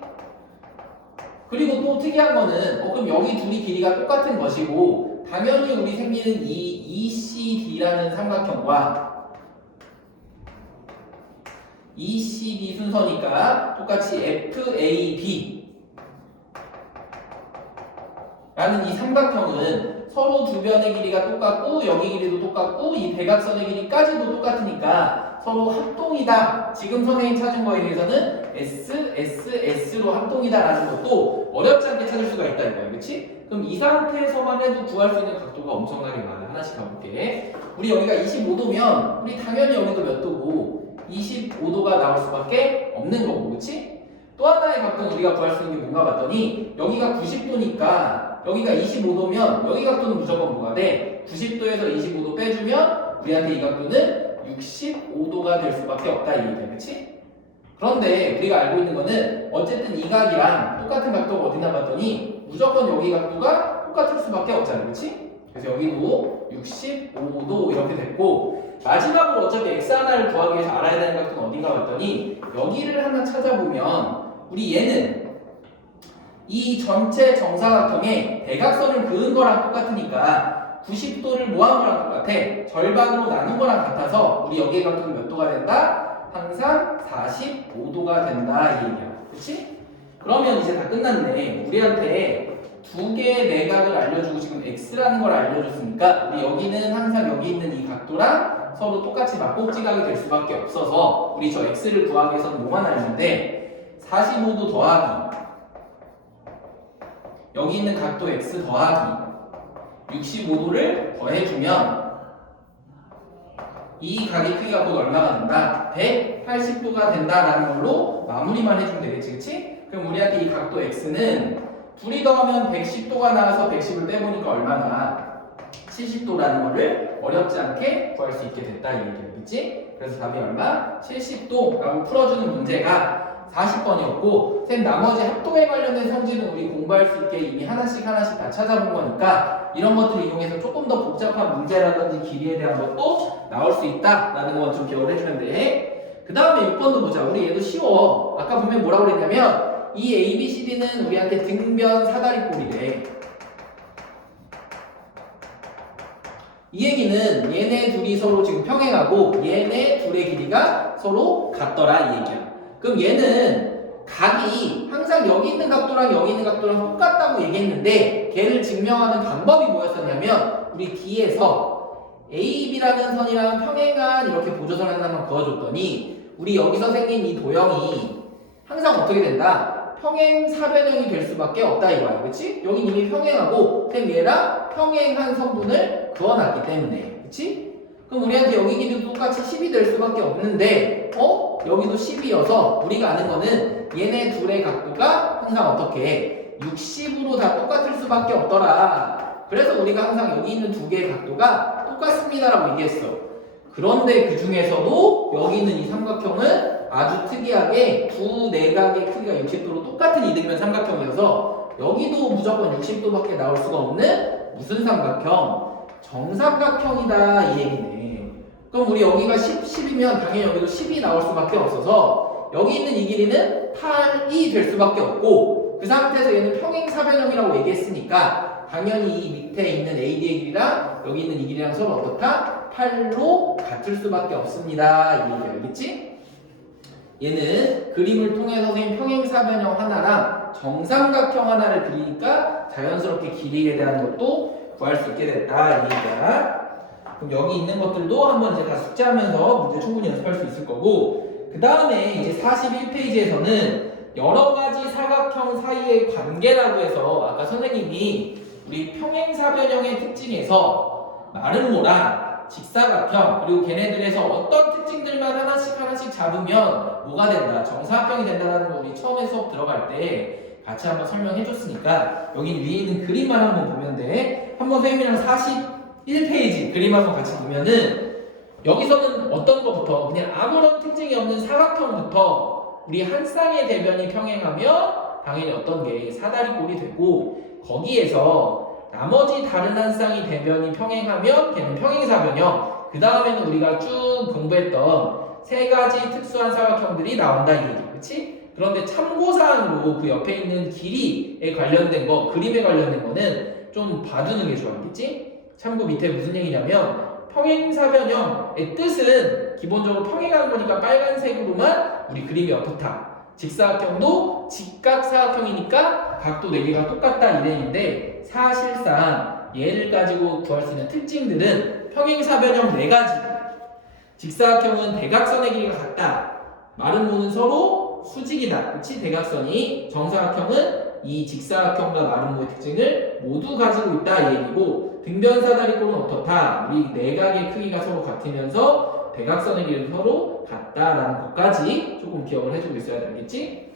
그리고 또 특이한 거는 그럼 여기 둘이 길이가 똑같은 것이고 당연히 우리 생기는 이 ECD라는 삼각형과 ECD 순서니까 똑같이 FAB 라는 이 삼각형은 서로 두 변의 길이가 똑같고 여기 길이도 똑같고 이 대각선의 길이까지도 똑같으니까 서로 합동이다. 지금 선생님 찾은 거에 대해서는 S, S, S로 합동이다 라는 것도 어렵지 않게 찾을 수가 있다 이거야. 그치? 그럼 이 상태에서만 해도 구할 수 있는 각도가 엄청나게 많아. 하나씩 가볼게. 우리 여기가 25도면 우리 당연히 여기도 몇 도고 25도가 나올 수밖에 없는 거고. 그치? 또 하나의 각도는 우리가 구할 수 있는 게 뭔가 봤더니 여기가 90도니까 여기가 25도면 여기 각도는 무조건 뭐가 돼? 90도에서 25도 빼주면 우리한테 이 각도는 65도가 될 수밖에 없다 이 얘기야. 그치? 그런데 우리가 알고 있는 거는 어쨌든 이 각이랑 똑같은 각도가 어디나 봤더니 무조건 여기 각도가 똑같을 수밖에 없잖아. 그치? 그래서 여기도 65도 이렇게 됐고 마지막으로 어차피 x 하나를 구하기 위해서 알아야 되는 각도는 어딘가 봤더니 여기를 하나 찾아보면 우리 얘는 이 전체 정사각형에 대각선을 그은 거랑 똑같으니까 90도를 모한 거랑 똑같아. 절반으로 나눈 거랑 같아서 우리 여기의 각도는 몇 도가 된다? 항상 45도가 된다 이 얘기야. 그치? 그러면 이제 다 끝났네. 우리한테 두 개의 내각을 알려주고 지금 x라는 걸 알려줬으니까 우리 여기는 항상 여기 있는 이 각도랑 서로 똑같이 막꼭지각이 될 수밖에 없어서 우리 저 x를 구하기 위해서는 뭐만 알는데 45도 더하기 여기 있는 각도 x 더하기 65도를 더해주면 이 각의 크기가 곧 얼마가 된다? 180도가 된다라는 걸로 마무리만 해주면 되겠지, 그치? 그럼 우리한테 이 각도 x는 둘이 더하면 110도가 나와서 110을 빼보니까 얼마나 70도라는 거를 어렵지 않게 구할 수 있게 됐다 이 얘기겠지? 그래서 답이 얼마? 70도라고 풀어주는 문제가 40번이었고 쌤 나머지 합동에 관련된 성질은 우리 공부할 수 있게 이미 하나씩 다 찾아본 거니까 이런 것들을 이용해서 조금 더 복잡한 문제라든지 길이에 대한 것도 나올 수 있다라는 건 좀 기억을 해주면 돼. 그 다음에 6번도 보자. 우리 얘도 쉬워. 아까 보면 뭐라고 그랬냐면 이 ABCD는 우리한테 등변 사다리꼴이래. 이 얘기는 얘네 둘이 서로 지금 평행하고 얘네 둘의 길이가 서로 같더라 이 얘기야. 그럼 얘는 각이 항상 여기 있는 각도랑 여기 있는 각도랑 똑같다고 얘기했는데 걔를 증명하는 방법이 뭐였었냐면 우리 D에서 AB라는 선이랑 평행한 이렇게 보조선 하나만 그어줬더니 우리 여기서 생긴 이 도형이 항상 어떻게 된다? 평행사변형이 될 수밖에 없다 이거야. 그치? 여긴 이미 평행하고 쌤 얘랑 평행한 성분을 그어놨기 때문에 그치? 그럼 우리한테 여기 길이도 똑같이 10이 될 수밖에 없는데 여기도 10이어서 우리가 아는 거는 얘네 둘의 각도가 항상 어떻게 60으로 다 똑같을 수밖에 없더라. 그래서 우리가 항상 여기 있는 두 개의 각도가 똑같습니다라고 얘기했어. 그런데 그 중에서도 여기 있는 이 삼각형은 아주 특이하게 두 내각의 크기가 60도로 똑같은 이등변 삼각형이어서 여기도 무조건 60도밖에 나올 수가 없는 무슨 삼각형? 정삼각형이다 이 얘기네. 그럼 우리 여기가 10, 10이면 당연히 여기도 10이 나올 수밖에 없어서 여기 있는 이 길이는 8이 될 수밖에 없고 그 상태에서 얘는 평행사변형이라고 얘기했으니까 당연히 이 밑에 있는 AD의 길이랑 여기 있는 이 길이랑 서로 어떻다? 8로 같을 수밖에 없습니다. 이 얘기 알겠지? 얘는 그림을 통해서 선생님 평행사변형 하나랑 정삼각형 하나를 그리니까 자연스럽게 길이에 대한 것도 구할 수 있게 됐다 이 얘기야. 그럼 여기 있는 것들도 한번 이제 다 숙제하면서 문제 충분히 연습할 수 있을 거고 그 다음에 이제 41페이지에서는 여러 가지 사각형 사이의 관계라고 해서 아까 선생님이 우리 평행사변형의 특징에서 마름모랑 직사각형 그리고 걔네들에서 어떤 특징들만 하나씩 잡으면 뭐가 된다 정사각형이 된다는 거 우리 처음에 수업 들어갈 때 같이 한번 설명해 줬으니까 여기 위에 있는 그림만 한번 보면 돼. 한번 선생님이랑 41페이지 그림 한번 같이 보면은 여기서는 어떤 것부터 그냥 아무런 특징이 없는 사각형부터 우리 한 쌍의 대변이 평행하면 당연히 어떤 게 사다리꼴이 되고 거기에서 나머지 다른 한 쌍의 대변이 평행하면 걔는 평행사변형 그 다음에는 우리가 쭉 공부했던 세 가지 특수한 사각형들이 나온다 이 얘기 그치? 그런데 참고사항으로 그 옆에 있는 길이에 관련된 거 그림에 관련된 거는 좀 봐두는 게 좋아하겠지? 참고 밑에 무슨 얘기냐면 평행사변형의 뜻은 기본적으로 평행한 거니까 빨간색으로만 우리 그림이 엎었다. 직사각형도 직각사각형이니까 각도 4개가 똑같다 이래인데 사실상 얘를 가지고 구할 수 있는 특징들은 평행사변형 4가지 직사각형은 대각선의 길이가 같다. 마름모는 서로 수직이다. 그치? 대각선이 정사각형은 이 직사각형과 마름모의 특징을 모두 가지고 있다 이 얘기고 등변사다리꼴은 어떻다? 우리 내각의 크기가 서로 같으면서 대각선의 길이도 서로 같다라는 것까지 조금 기억을 해주고 있어야 되겠지?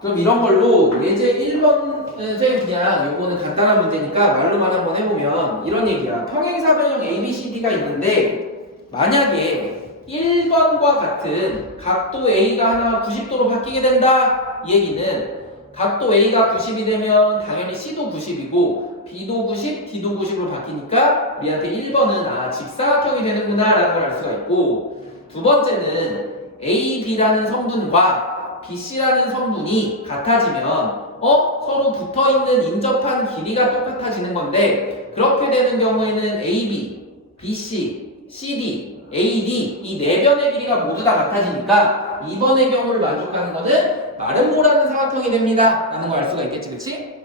그럼 이런 걸로 예제 1번 선생님 그냥 이거는 간단한 문제니까 말로만 한번 해보면 이런 얘기야. 평행사변형 ABCD가 있는데 만약에 1번과 같은 각도 A가 하나 90도로 바뀌게 된다 이 얘기는 각도 A가 90이 되면 당연히 C도 90이고 B도 90, D도 90으로 바뀌니까 우리한테 1번은 직사각형이 되는구나 라는 걸 알 수가 있고 두 번째는 A, B라는 성분과 BC라는 성분이 같아지면 서로 붙어있는 인접한 길이가 똑같아지는 건데 그렇게 되는 경우에는 AB, BC, CD, AD 이 네 변의 길이가 모두 다 같아지니까 2번의 경우를 만족하는 것은 마름모라는 사각형이 됩니다 라는 걸 알 수가 있겠지 그치?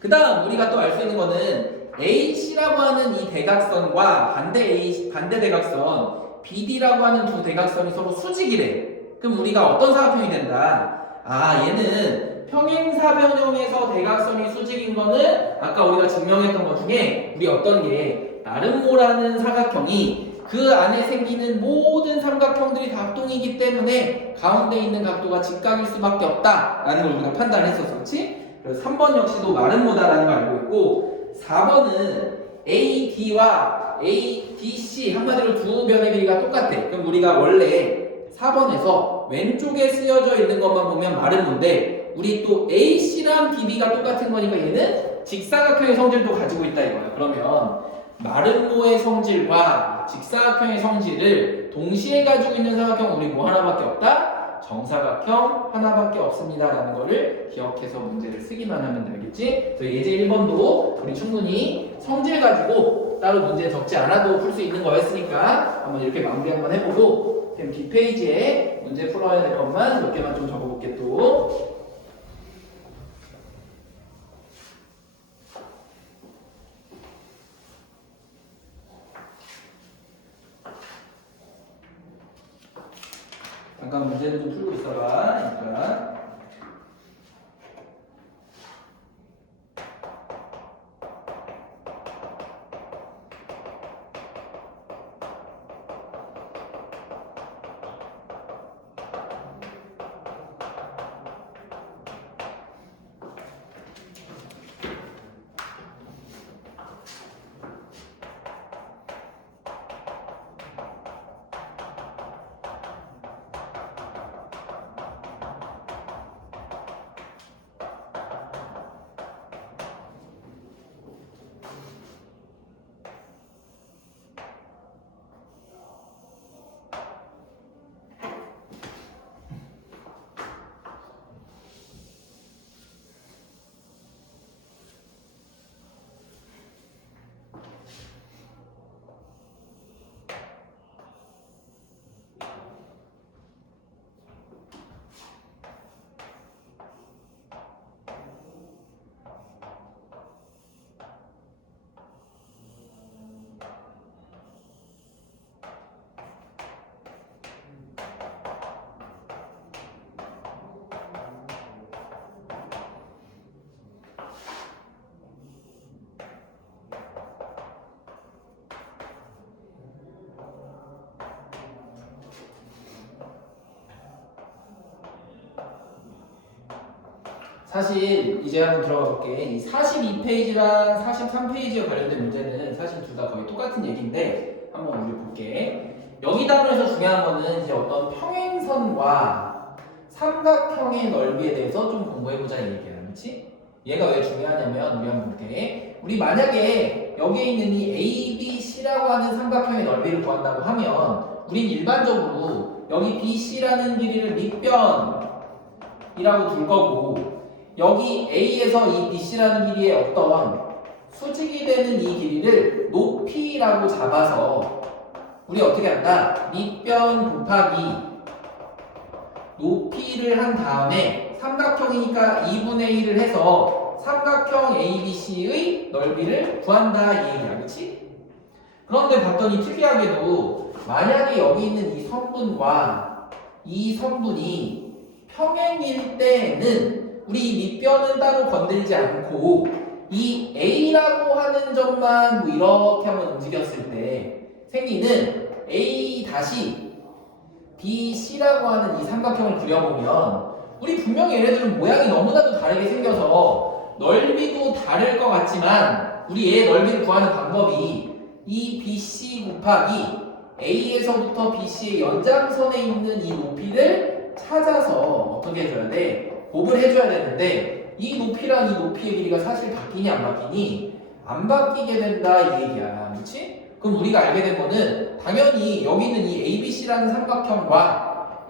그 다음 우리가 또 알 수 있는 거는 AC라고 하는 이 대각선과 반대 대각선 BD라고 하는 두 대각선이 서로 수직이래. 그럼 우리가 어떤 사각형이 된다? 얘는 평행사변형에서 대각선이 수직인 거는 아까 우리가 증명했던 것 중에 우리 어떤 게 마름모라는 사각형이 그 안에 생기는 모든 삼각형들이 각동이기 때문에 가운데 있는 각도가 직각일 수밖에 없다라는 걸 우리가 판단했었어. 그렇지? 그래서 3번 역시도 마름모다라는 걸 알고 있고 4번은 AD와 ADC 한마디로 두 변의 길이가 똑같아. 그럼 우리가 원래 4번에서 왼쪽에 쓰여져 있는 것만 보면 마름모인데 우리 또 AC랑 BB가 똑같은 거니까 얘는 직사각형의 성질도 가지고 있다 이거야. 그러면 마름모의 성질과 직사각형의 성질을 동시에 가지고 있는 사각형은 우리 뭐 하나밖에 없다? 정사각형 하나밖에 없습니다 라는 거를 기억해서 문제를 쓰기만 하면 되겠지? 그래서 예제 1번도 우리 충분히 성질 가지고 따로 문제 적지 않아도 풀 수 있는 거였으니까 한번 이렇게 마무리 한번 해보고 그럼 뒷페이지에 문제 풀어야 될 것만 몇 개만 좀 적어볼게 또. 잠깐 문제를 좀 풀고 있어봐. 그러니까. 사실 이제 한번 들어가 볼게. 이 42페이지랑 43페이지와 관련된 문제는 사실 둘 다 거의 똑같은 얘기인데 한번 우리 볼게. 여기 단원에서 중요한 거는 이제 어떤 평행선과 삼각형의 넓이에 대해서 좀 공부해보자는 얘기야. 그렇지? 얘가 왜 중요하냐면 우리 한번 볼게. 우리 만약에 여기에 있는 이 ABC라고 하는 삼각형의 넓이를 구한다고 하면 우린 일반적으로 여기 BC라는 길이를 밑변이라고 둘 거고 여기 A에서 이 BC라는 길이의 어떤 수직이 되는 이 길이를 높이라고 잡아서 우리 어떻게 한다? 밑변 곱하기 높이를 한 다음에 삼각형이니까 2분의 1을 해서 삼각형 ABC의 넓이를 구한다 이 얘기야. 그치? 그런데 봤더니 특이하게도 만약에 여기 있는 이 선분과 이 선분이 평행일 때는 우리 밑변은 따로 건들지 않고 이 A라고 하는 점만 뭐 이렇게 한번 움직였을 때 생기는 A 다시 BC라고 하는 이 삼각형을 그려보면 우리 분명히 얘네들은 모양이 너무나도 다르게 생겨서 넓이도 다를 것 같지만 우리 얘의 넓이를 구하는 방법이 이 BC 곱하기 A에서부터 BC의 연장선에 있는 이 높이를 찾아서 어떻게 해줘야 돼? 곱을 해줘야 되는데 이 높이랑 이 높이의 길이가 사실 바뀌니 안 바뀌니? 안 바뀌게 된다 이 얘기야. 그렇지? 그럼 우리가 알게 된 거는 당연히 여기 있는 이 ABC라는 삼각형과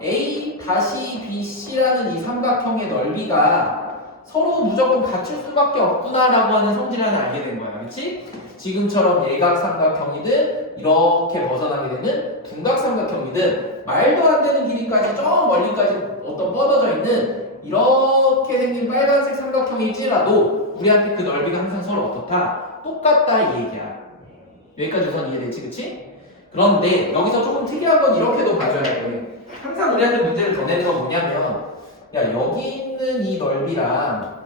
A-BC라는 이 삼각형의 넓이가 서로 무조건 같을 수밖에 없구나라고 하는 성질을 하나 알게 된 거야. 그렇지? 지금처럼 예각삼각형이든 이렇게 벗어나게 되는 둔각삼각형이든 말도 안 되는 길이까지 저 멀리까지 어떤 뻗어져 있는 이렇게 생긴 빨간색 삼각형일지라도 우리한테 그 넓이가 항상 서로 어떻다? 똑같다 이 얘기야. 여기까지 우선 이해되지, 그치? 그런데 여기서 조금 특이한 건 이렇게도 봐줘야 돼. 항상 우리한테 문제를 더 내는 건 뭐냐면 야 여기 있는 이 넓이랑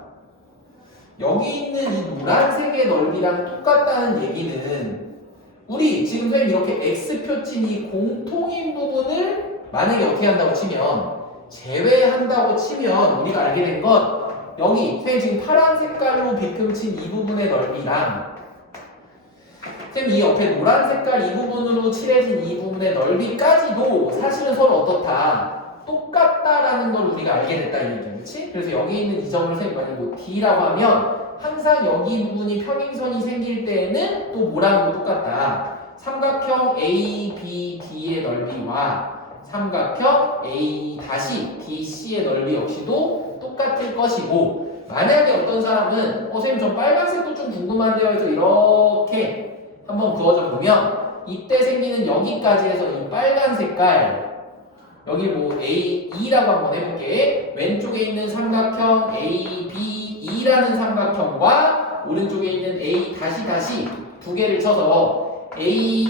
여기 있는 이 노란색의 넓이랑 똑같다는 얘기는 우리 지금 선생님 이렇게 X표 친 이 공통인 부분을 만약에 어떻게 한다고 치면 제외한다고 치면 우리가 알게 된 건 여기 선생님 지금 파란 색깔로 빗금친 이 부분의 넓이랑 선생님 이 옆에 노란 색깔 이 부분으로 칠해진 이 부분의 넓이까지도 사실은 서로 어떻다? 똑같다라는 걸 우리가 알게 됐다 이 얘기야. 그렇지? 그래서 여기 있는 이 점을 선생님 만약 뭐 D라고 하면 항상 여기 부분이 평행선이 생길 때에는 또 뭐랑 똑같다. 삼각형 ABD의 넓이와 삼각형 A-BC의 넓이 역시도 똑같을 것이고 만약에 어떤 사람은 선생님 전 빨간색도 좀 궁금한데요 해서 이렇게 한번 그어져 보면 이때 생기는 여기까지 해서 이 빨간 색깔 여기 뭐 A2라고 한번 해볼게. 왼쪽에 있는 삼각형 ABE라는 삼각형과 오른쪽에 있는 A 두 개를 쳐서 A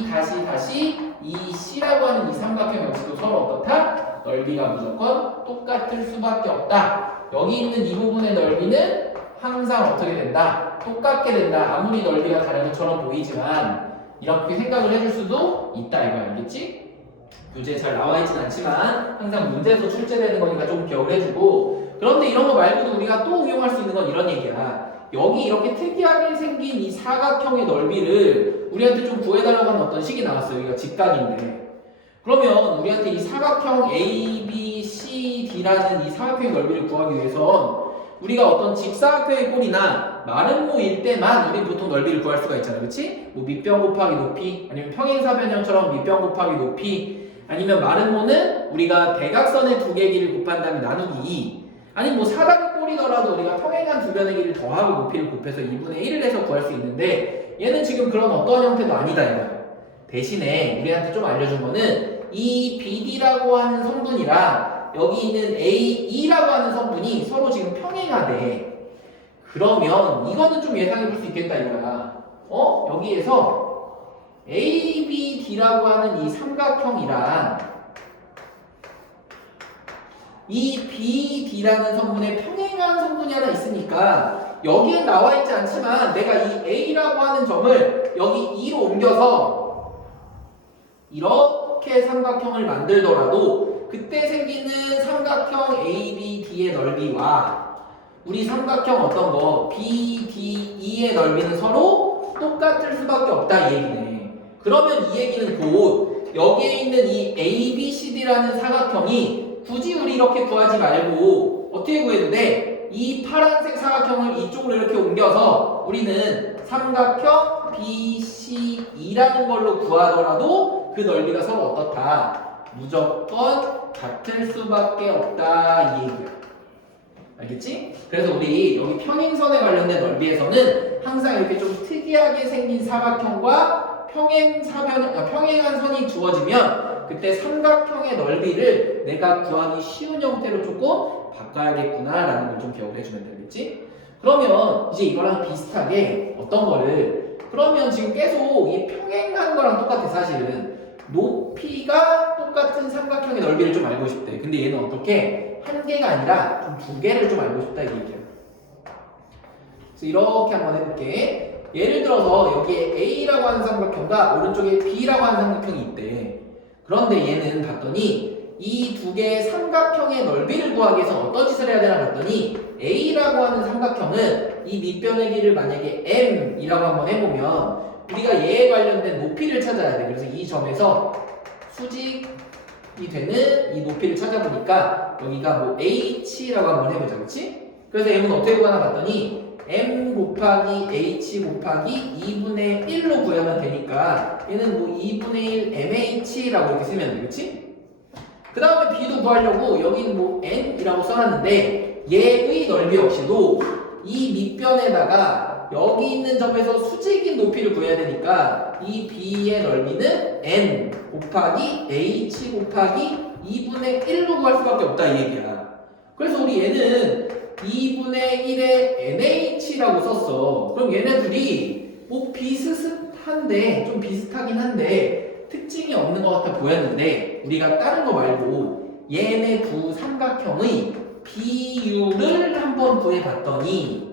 EC라고 하는 이 삼각형 역시도 서로 어떻다? 넓이가 무조건 똑같을 수밖에 없다. 여기 있는 이 부분의 넓이는 항상 어떻게 된다? 똑같게 된다. 아무리 넓이가 다른 것처럼 보이지만 이렇게 생각을 해줄 수도 있다 이거 알겠지? 교재에 잘 나와 있진 않지만 항상 문제에서 출제되는 거니까 좀 기억을 해주고 그런데 이런 거 말고도 우리가 또 응용할 수 있는 건 이런 얘기야. 여기 이렇게 특이하게 생긴 이 사각형의 넓이를 우리한테 좀 구해달라고 하는 어떤 식이 나왔어요. 여기가 직각인데 그러면 우리한테 이 사각형 ABCD라는 이 사각형의 넓이를 구하기 위해선 우리가 어떤 직사각형의 꼴이나 마름모일 때만 우리 보통 넓이를 구할 수가 있잖아. 그렇지? 뭐 밑변 곱하기 높이 아니면 평행사변형처럼 밑변 곱하기 높이 아니면 마름모는 우리가 대각선의 두 개의 길이를 곱한 다음에 나누기 2 아니면 뭐 사각의 꼴이더라도 우리가 평행한 두 변의 길이를 더하고 높이를 곱해서 2분의 1을 해서 구할 수 있는데 얘는 지금 그런 어떤 형태도 아니다 이거야. 대신에 우리한테 좀 알려준 거는 이 BD라고 하는 성분이랑 여기 있는 AE라고 하는 성분이 서로 지금 평행하대. 그러면 이거는 좀 예상해 볼 수 있겠다 이거야. 여기에서 ABD라고 하는 이 삼각형이랑 이 BD라는 성분의 평행한 성분이 하나 있으니까 여기엔 나와 있지 않지만 내가 이 A라고 하는 점을 여기 E로 옮겨서 이렇게 삼각형을 만들더라도 그때 생기는 삼각형 ABD의 넓이와 우리 삼각형 어떤 거 BDE의 넓이는 서로 똑같을 수밖에 없다 이 얘기네. 그러면 이 얘기는 곧 여기에 있는 이 ABCD라는 사각형이 굳이 우리 이렇게 구하지 말고 어떻게 구해도 돼? 이 파란색 사각형을 이쪽으로 이렇게 옮겨서 우리는 삼각형 BCE라는 걸로 구하더라도 그 넓이가 서로 어떻다? 무조건 같을 수밖에 없다 이 얘기야. 알겠지? 그래서 우리 여기 평행선에 관련된 넓이에서는 항상 이렇게 좀 특이하게 생긴 사각형과 평행한 선이 주어지면 그때 삼각형의 넓이를 내가 구하기 쉬운 형태로 조금 바꿔야겠구나 라는 걸 좀 기억을 해주면 되겠지? 그러면 이제 이거랑 비슷하게 어떤 거를 그러면 지금 계속 이 평행한 거랑 똑같아 사실은 높이가 똑같은 삼각형의 넓이를 좀 알고 싶대. 근데 얘는 어떻게 한 개가 아니라 좀 두 개를 좀 알고 싶다 이 얘기야. 그래서 이렇게 한번 해볼게. 예를 들어서 여기에 A라고 하는 삼각형과 오른쪽에 B라고 하는 삼각형이 있대. 그런데 얘는 봤더니 이 두 개의 삼각형의 넓이를 구하기 위해서 어떤 짓을 해야 되나 봤더니 A라고 하는 삼각형은 이 밑변의 길이를 만약에 M이라고 한번 해보면 우리가 얘에 관련된 높이를 찾아야 돼. 그래서 이 점에서 수직이 되는 이 높이를 찾아보니까 여기가 뭐 H라고 한번 해보자. 그렇지? 그래서 M은 어떻게 구하나 봤더니 M 곱하기 H 곱하기 2분의 1로 구하면 되니까 얘는 뭐 2분의 1 MH라고 이렇게 쓰면 돼. 그렇지? 그 다음에 B도 구하려고 여기는 뭐 N이라고 써놨는데 얘의 넓이 역시도 이 밑변에다가 여기 있는 점에서 수직인 높이를 구해야 되니까 이 B의 넓이는 N 곱하기 H 곱하기 2분의 1로 구할 수밖에 없다 이 얘기야. 그래서 우리 얘는 2분의 1의 NH라고 썼어. 그럼 얘네들이 뭐 비슷한데 좀 비슷하긴 한데 특징이 없는 것 같아 보였는데 우리가 다른 거 말고 얘네 두 삼각형의 비율을 한번 구해봤더니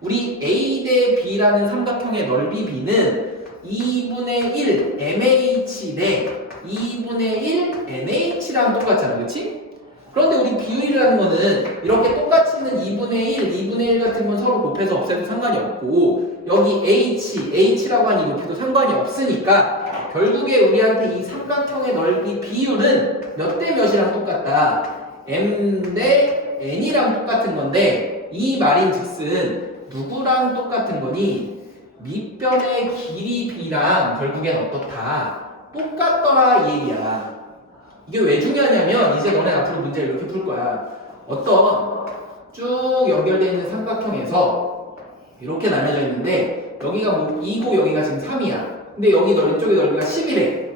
우리 A 대 B라는 삼각형의 넓이 B는 2분의 1 MH 대 2분의 1 NH랑 똑같잖아. 그치? 그런데 우리 비율이라는 거는 이렇게 똑같이 있는 2분의 1, 2분의 1 같은 건 서로 곱해서 없애도 상관이 없고 여기 H라고 하는 이 높이도 상관이 없으니까 결국에 우리한테 이 삼각형의 넓이 비율은 몇 대 몇이랑 똑같다? M 대 N이랑 똑같은 건데 이 말인즉슨 누구랑 똑같은 거니? 밑변의 길이 B랑 결국엔 어떻다? 똑같더라 이 얘기야. 이게 왜 중요하냐면 이제 너네 앞으로 문제를 이렇게 풀 거야. 어떤 쭉 연결되어 있는 삼각형에서 이렇게 나뉘어져 있는데 여기가 뭐 2고 여기가 지금 3이야. 근데 여기 왼쪽의 넓이가 10이래.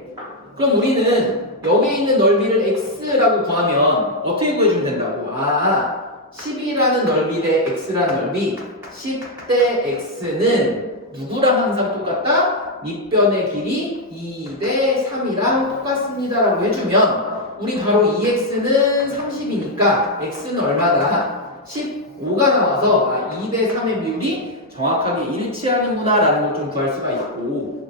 그럼 우리는 여기에 있는 넓이를 x라고 구하면 어떻게 구해주면 된다고? 10이라는 넓이 대 x라는 넓이 10 대 x는 누구랑 항상 똑같다? 밑변의 길이 2 대 3이랑 똑같습니다 라고 해주면 우리 바로 이 x는 30이니까 x는 얼마다? 15가 나와서 2 대 3의 비율이 정확하게 일치하는구나 라는 걸 좀 구할 수가 있고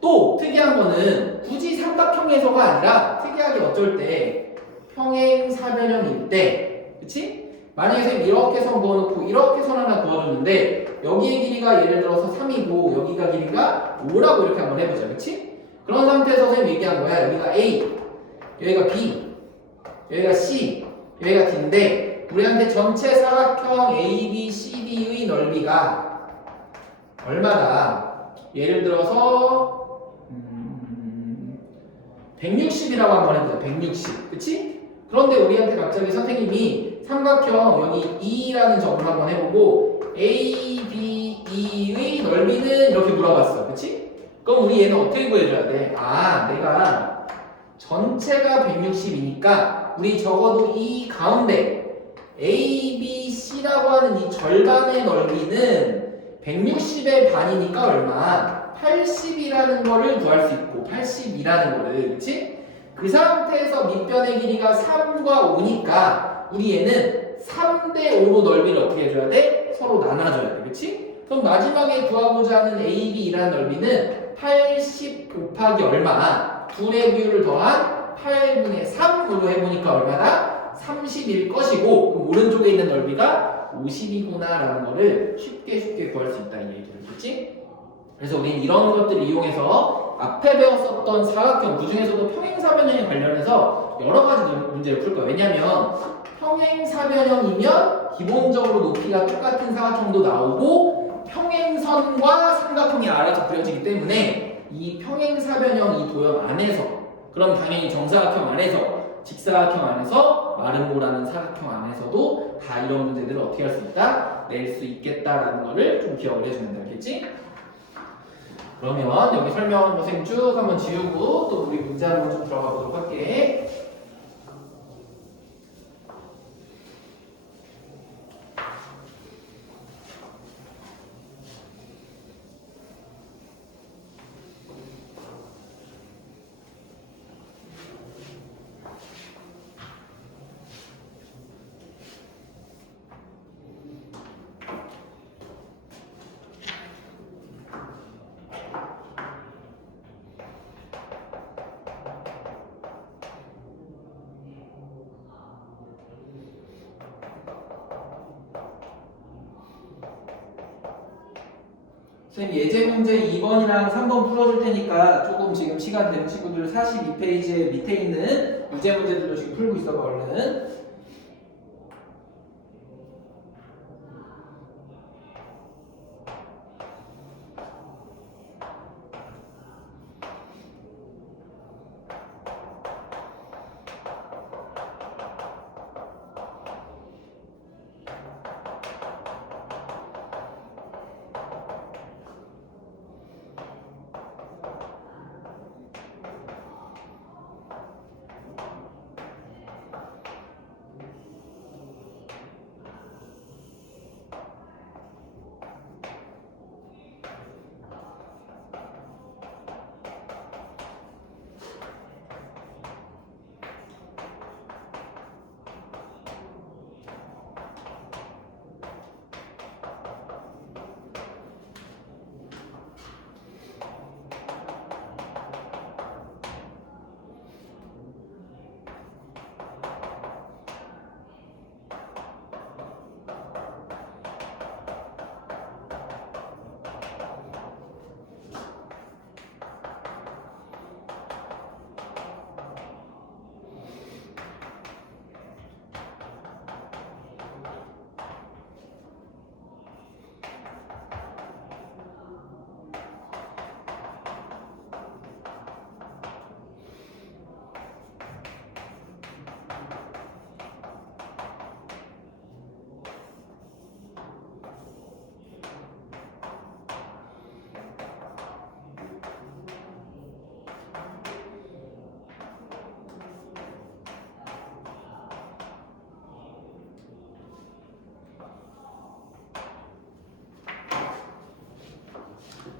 또 특이한 거는 굳이 삼각형에서가 아니라 특이하게 어쩔 때 평행사변형일 때 그치? 만약에 선생님 이렇게 선 그어놓고 이렇게 선 하나 그어줬는데 여기의 길이가 예를 들어서 3이고 여기가 길이가 5라고 이렇게 한번 해보자. 그치? 그런 상태에서 선생님 얘기한 거야. 여기가 A, 여기가 B, 여기가 C, 여기가 D인데 우리한테 전체 사각형 ABCD의 넓이가 얼마다? 예를 들어서 160이라고 한번 해보자. 160. 그치? 그런데 우리한테 갑자기 선생님이 삼각형 여기 2라는 점을 한번 해보고 ABE의 넓이는 이렇게 물어봤어. 그치? 그럼 우리 얘는 어떻게 구해줘야 돼? 내가 전체가 160이니까 우리 적어도 이 가운데 ABC라고 하는 이 절반의 넓이는 160의 반이니까 얼마? 80이라는 거를 구할 수 있고 82라는 거를 그치? 그 상태에서 밑변의 길이가 3과 5니까 우리 얘는 3대 5로 넓이를 어떻게 해줘야 돼? 서로 나눠줘야 돼. 그치? 그럼 마지막에 구하고자 하는 AB이라는 넓이는 80 곱하기 얼마? 둘의 비율을 더한 8분의 3으로 해보니까 얼마나? 30일 것이고 그럼 오른쪽에 있는 넓이가 50이구나 라는 거를 쉽게 구할 수 있다 이 얘기를 했지? 그래서 우리는 이런 것들을 이용해서 앞에 배웠었던 사각형 그 중에서도 평행사변형에 관련해서 여러 가지 문제를 풀 거예요. 왜냐면 평행사변형이면 기본적으로 높이가 똑같은 사각형도 나오고 평행선과 삼각형이 알아서 그려지기 때문에 이 평행사변형 이 도형 안에서 그럼 당연히 정사각형 안에서 직사각형 안에서 마름모라는 사각형 안에서도 다 이런 문제들을 어떻게 할 수 있다? 낼 수 있겠다라는 거를 좀 기억을 해주면 되겠지? 그러면 여기 설명한 고생 쭉 한번 지우고 또 우리 문제 한번 좀 들어가 보도록 할게. 선생님 예제 문제 2번이랑 3번 풀어줄 테니까 조금 지금 시간 된 친구들 42페이지에 밑에 있는 유제 문제들도 지금 풀고 있어봐 얼른.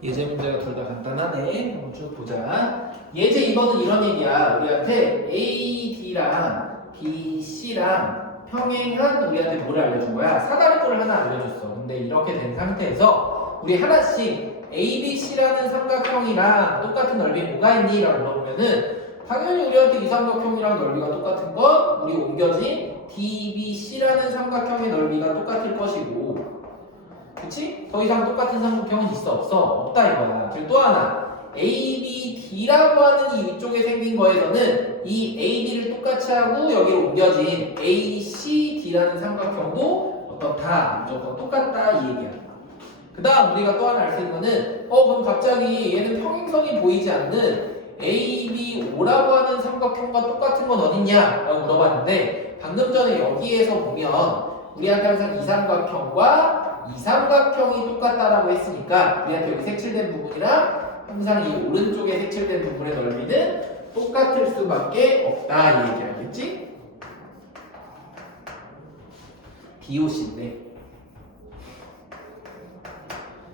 예제 문제가 둘 다 간단하네. 한번 쭉 보자. 예제 2번은 이런 얘기야. 우리한테 A, D랑 B, C랑 평행한 우리한테 뭐를 알려준 거야? 사다리꼴을 하나 알려줬어. 근데 이렇게 된 상태에서 우리 하나씩 A, B, C라는 삼각형이랑 똑같은 넓이 뭐가 있니? 라고 물어보면은 당연히 우리한테 이 삼각형이랑 넓이가 똑같은 건 우리 옮겨진 D, B, C라는 삼각형의 넓이가 똑같을 것이고, 그치? 더 이상 똑같은 삼각형은 있어 없어? 없다 이거야. 그리고 또 하나 A, B, D라고 하는 이 위쪽에 생긴 거에서는 이 A, B를 똑같이 하고 여기로 옮겨진 A, C, D라는 삼각형도 어떻다? 무조건 똑같다 이 얘기야. 그 다음 우리가 또 하나 알 수 있는 거는 그럼 갑자기 얘는 평행선이 보이지 않는 A, B, O라고 하는 삼각형과 똑같은 건 어딨냐? 라고 물어봤는데 방금 전에 여기에서 보면 우리한테 항상 이 삼각형과 이 삼각형이 똑같다라고 했으니까 우리한테 여기 색칠된 부분이랑 항상 이 오른쪽에 색칠된 부분의 넓이는 똑같을 수밖에 없다 이 얘기 알겠지? DOC인데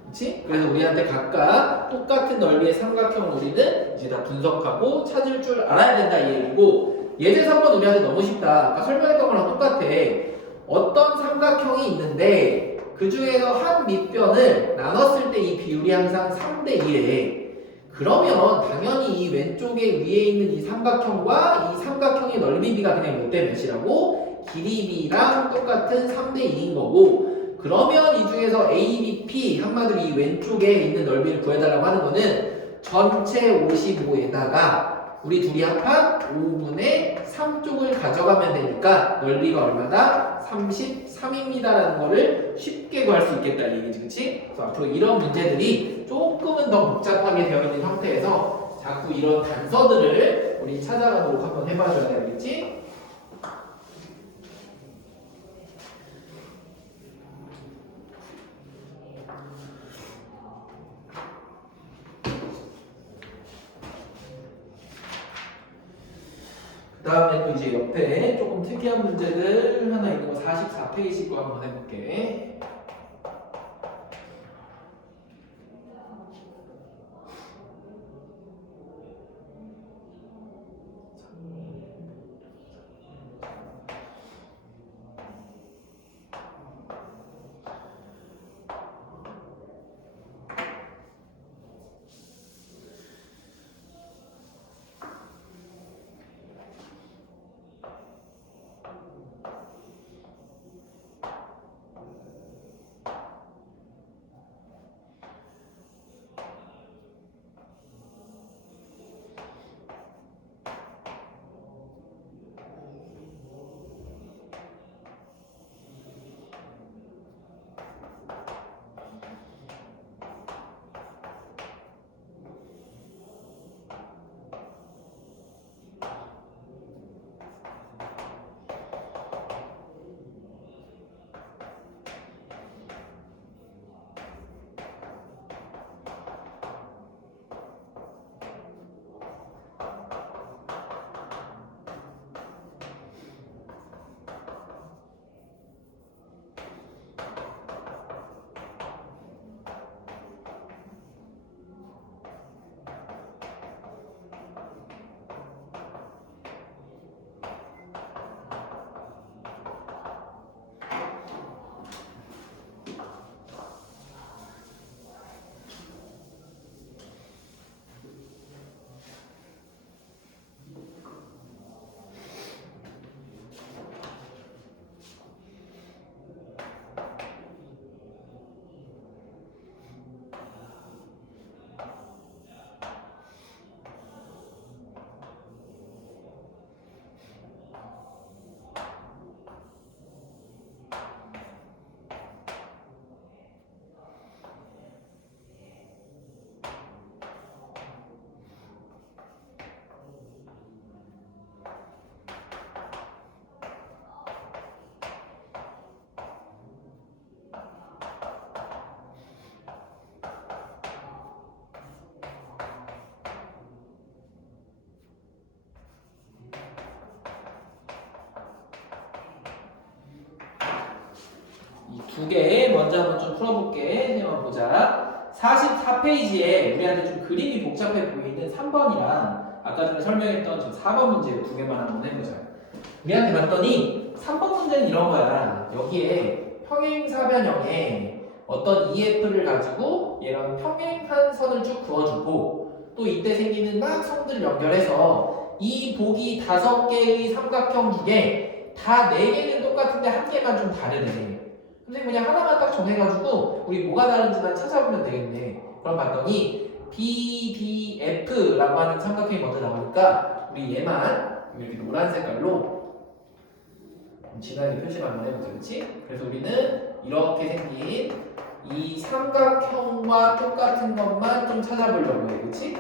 그치? 그래서 우리한테 각각 똑같은 넓이의 삼각형을 우리는 이제 다 분석하고 찾을 줄 알아야 된다 이 얘기고, 예제 3번 우리한테 너무 쉽다. 아까 설명했던 거랑 똑같아. 어떤 삼각형이 있는데 그 중에서 한 밑변을 나눴을 때 이 비율이 항상 3대 1에 그러면 당연히 이 왼쪽에 위에 있는 이 삼각형과 이 삼각형의 넓이 비가 그냥 몇 대 몇이라고? 길이랑 똑같은 3대 2인 거고, 그러면 이 중에서 ABP 한마디로 이 왼쪽에 있는 넓이를 구해달라고 하는 거는 전체 55에다가 우리 둘이 합한 5분의 3쪽을 가져가면 되니까 넓이가 얼마다? 33입니다라는 거를 쉽게 구할 수 있겠다 이 얘기지, 그치? 그래서 앞으로 이런 문제들이 조금은 더 복잡하게 되어 있는 상태에서 자꾸 이런 단서들을 우리 찾아가도록 한번 해봐줘야 되겠지? 그 다음에 또 이제 옆에 조금 특이한 문제들 하나 있는 거 44페이지 거 한번 해볼게. 두 개 먼저 한번 좀 풀어볼게. 한번 보자. 44페이지에 우리한테 좀 그림이 복잡해 보이는 3번이랑 아까 전에 설명했던 저 4번 문제 두 개만 한번 해보자. 우리한테 봤더니 3번 문제는 이런 거야. 여기에 평행사변형에 어떤 EF를 가지고 얘랑 평행한 선을 쭉 그어주고 또 이때 생기는 막 선들을 연결해서 이 보기 5개의 삼각형 중에 다 4개는 똑같은데 한 개만 좀 다르네. 선생님 그냥 하나만 딱 정해가지고 우리 뭐가 다른지만 찾아보면 되겠네. 그럼 봤더니 BDF라고 하는 삼각형이 먼저 나오니까 우리 얘만 이렇게 노란 색깔로 진하게 표시를 한번 해보자, 그렇지? 그래서 우리는 이렇게 생긴 이 삼각형과 똑같은 것만 좀 찾아보려고 해, 그렇지?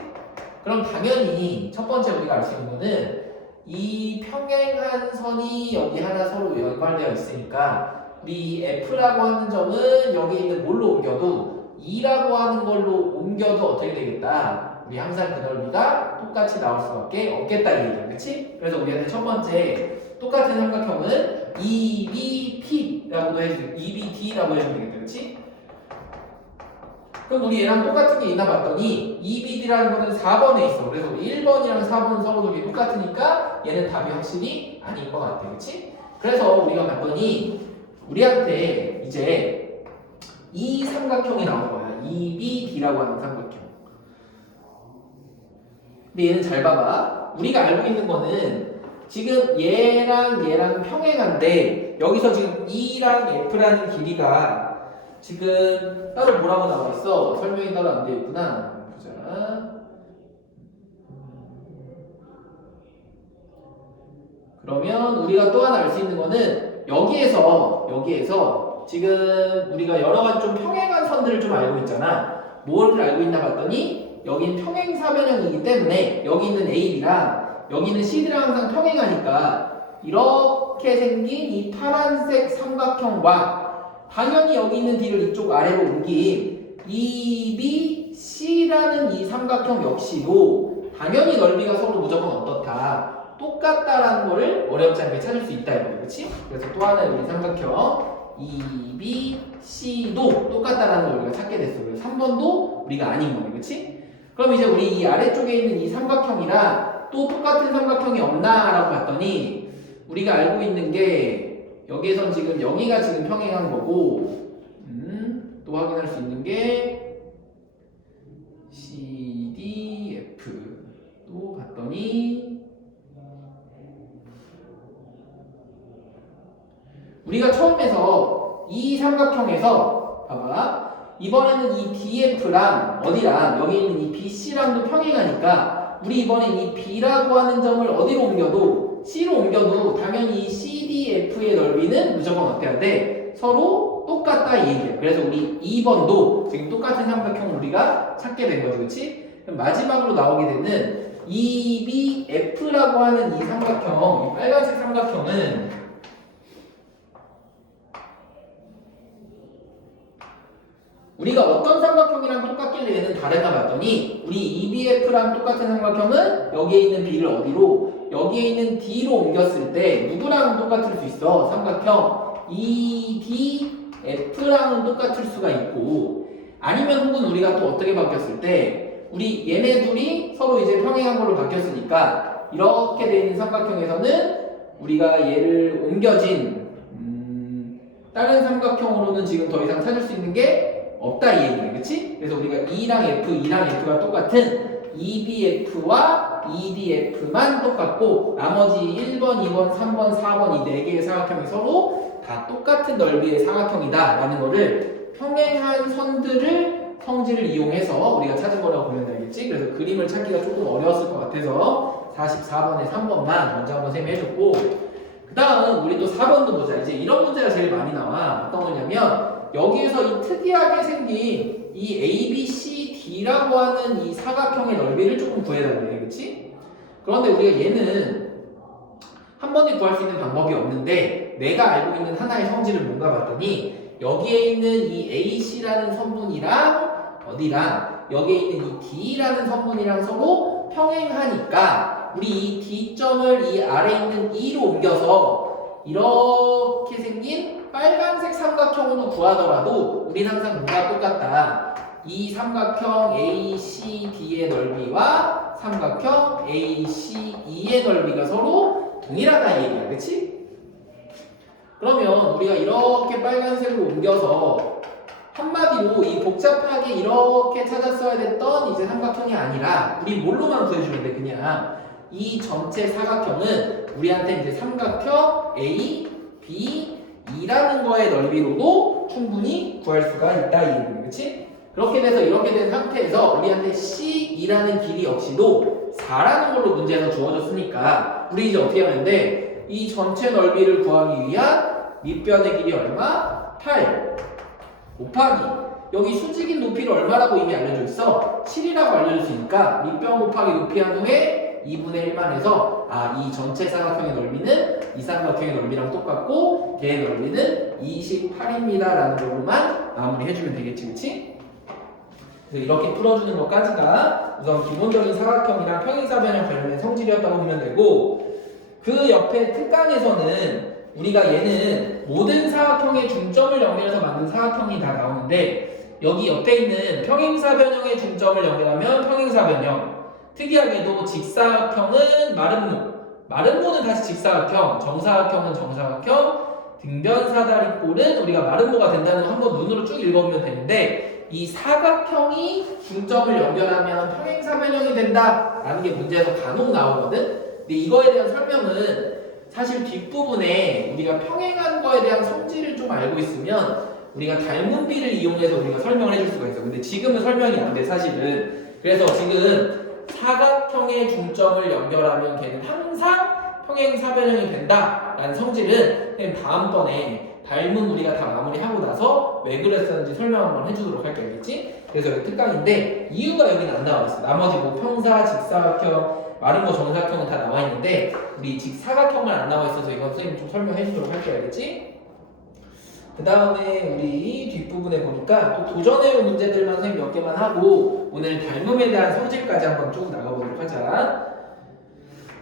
그럼 당연히 첫 번째 우리가 알 수 있는 거는 이 평행한 선이 여기 하나 서로 연관되어 있으니까 우리 F라고 하는 점은 여기 있는 뭘로 옮겨도 2라고 하는 걸로 옮겨도 어떻게 되겠다? 우리 항상 그 넓이가 똑같이 나올 수밖에 없겠다 이 얘기야, 그렇지? 그래서 우리한테 첫 번째 똑같은 삼각형은 EBP라고도 해주면 EBD라고 해주면 되겠다, 그렇지? 그럼 우리 얘랑 똑같은 게 있나 봤더니 EBD라는 거는 4번에 있어. 그래서 우리 1번이랑 4번 서로들이 똑같으니까 얘는 답이 확실히 아닌 것 같아, 그렇지? 그래서 우리가 봤더니 우리한테 이제 이 삼각형이 나온 거야. EBD라고 하는 삼각형. 근데 얘는 잘 봐봐. 우리가 알고 있는 거는 지금 얘랑 평행한데 여기서 지금 E랑 F라는 길이가 지금 따로 뭐라고 나와 있어? 설명이 따로 안 되어 있구나. 보자. 그러면 우리가 또 하나 알 수 있는 거는 여기에서 지금 우리가 여러 가지 좀 평행한 선들을 좀 알고 있잖아. 뭐를 알고 있나 봤더니 여기는 평행사변형이기 때문에 여기 있는 AB랑 여기 있는 CD랑 항상 평행하니까 이렇게 생긴 이 파란색 삼각형과 당연히 여기 있는 D를 이쪽 아래로 옮긴 EBC라는 이 삼각형 역시도 당연히 넓이가 서로 무조건 어떻다. 똑같다라는 거를 어렵지 않게 찾을 수 있다 이거죠, 그렇지? 그래서 또 하나의 우리 삼각형 EBC도 똑같다라는 걸 우리가 찾게 됐어. 그래서 3번도 우리가 아닌 거네, 그렇지? 그럼 이제 우리 이 아래쪽에 있는 이 삼각형이랑 또 똑같은 삼각형이 없나라고 봤더니 우리가 알고 있는 게 여기에선 지금 여기가 지금 평행한 거고, 또 확인할 수 있는 게 CDF 또 봤더니 우리가 처음에서 이 삼각형에서 봐봐 이번에는 이 DF랑 어디랑 여기 있는 이 BC랑도 평행하니까 우리 이번엔 이 B라고 하는 점을 어디로 옮겨도 C로 옮겨도 당연히 이 CDF의 넓이는 무조건 어때야 돼? 서로 똑같다 이 얘기야. 그래서 우리 2번도 지금 똑같은 삼각형을 우리가 찾게 된 거지, 그렇지? 그럼 마지막으로 나오게 되는 EBF라고 하는 이 삼각형, 이 빨간색 삼각형은 우리가 어떤 삼각형이랑 똑같길래 얘는 다르나 봤더니 우리 EBF랑 똑같은 삼각형은 여기에 있는 B를 어디로? 여기에 있는 D로 옮겼을 때 누구랑은 똑같을 수 있어? 삼각형 EDF랑은 똑같을 수가 있고 아니면 혹은 우리가 또 어떻게 바뀌었을 때 우리 얘네 둘이 서로 이제 평행한 걸로 바뀌었으니까 이렇게 돼 있는 삼각형에서는 우리가 얘를 옮겨진 다른 삼각형으로는 지금 더 이상 찾을 수 있는 게 없다 이 얘기네, 그치? 그래서 우리가 E랑 F가 똑같은 EBF와 EDF만 똑같고 나머지 1번, 2번, 3번, 4번 이 4개의 사각형이 서로 다 똑같은 넓이의 사각형이다 라는 거를 평행한 선들을 성질을 이용해서 우리가 찾은 거라고 보면 되겠지? 그래서 그림을 찾기가 조금 어려웠을 것 같아서 44번에 3번만 먼저 한번 셈해줬고 그 다음 우리 또 4번도 보자. 이제 이런 문제가 제일 많이 나와. 어떤 거냐면 여기에서 이 특이하게 생긴 이 ABCD라고 하는 이 사각형의 넓이를 조금 구해달래, 그치? 그런데 우리가 얘는 한 번에 구할 수 있는 방법이 없는데 내가 알고 있는 하나의 성질은 뭔가 봤더니 여기에 있는 이 AC라는 선분이랑 어디랑 여기에 있는 이 D라는 선분이랑 서로 평행하니까 우리 이 D점을 이 아래에 있는 E로 옮겨서 이렇게 생긴 빨간색 삼각형으로 구하더라도 우리는 항상 뭔가 똑같다. 이 삼각형 ACD의 넓이와 삼각형 ACE의 넓이가 서로 동일하다 이 얘기야, 그치? 그러면 우리가 이렇게 빨간색으로 옮겨서 한마디로 이 복잡하게 이렇게 찾았어야 됐던 이제 삼각형이 아니라 우리 뭘로만 구해주면 돼. 그냥 이 전체 사각형은 우리한테 이제 삼각형 A, B, E라는 거의 넓이로도 충분히 구할 수가 있다 이 얘기네, 그치? 그렇게 돼서 이렇게 된 상태에서 우리한테 C2라는 길이 역시도 4라는 걸로 문제에서 주어졌으니까 우리 이제 어떻게 하면 돼? 이 전체 넓이를 구하기 위한 밑변의 길이 얼마? 8 곱하기 여기 수직인 높이를 얼마라고 이미 알려져 있어? 7이라고 알려줬으니까 밑변 곱하기 높이 한 후에 2분의 1만 해서 이 전체 사각형의 넓이는 이 삼각형의 넓이랑 똑같고 걔의 넓이는 28입니다 라는 걸로만 마무리해주면 되겠지, 그치? 그래서 이렇게 풀어주는 것까지가 우선 기본적인 사각형이랑 평행사변형 관련된 성질이었다고 보면 되고 그 옆에 특강에서는 우리가 얘는 모든 사각형의 중점을 연결해서 만든 사각형이 다 나오는데 여기 옆에 있는 평행사변형의 중점을 연결하면 평행사변형 특이하게도 직사각형은 마름모는 다시 직사각형, 정사각형은 정사각형, 등변사다리꼴은 우리가 마름모가 된다는 거 한번 눈으로 쭉 읽어보면 되는데 이 사각형이 중점을 연결하면 평행사변형이 된다라는 게 문제에서 간혹 나오거든. 근데 이거에 대한 설명은 사실 뒷부분에 우리가 평행한 거에 대한 성질을 좀 알고 있으면 우리가 닮은 비를 이용해서 우리가 설명을 해줄 수가 있어. 근데 지금은 설명이 안 돼, 사실은. 그래서 지금 사각형의 중점을 연결하면 걔는 항상 평행사변형이 된다라는 성질은 선생님 다음번에 닮은 우리가 다 마무리하고 나서 왜 그랬었는지 설명 한번 해주도록 할게. 알겠지? 그래서 여기 특강인데 이유가 여기는 안 나와 있어. 나머지 뭐 평사, 직사각형, 마른 거 정사각형은 다 나와 있는데 우리 직사각형만 안 나와 있어서 이건 선생님 좀 설명해 주도록 할게요. 알겠지? 그 다음에 우리 뒷부분에 보니까 또 도전해요 문제들만 선생님 몇 개만 하고 오늘 닮음에 대한 성질까지 한번 쭉 나가보도록 하자.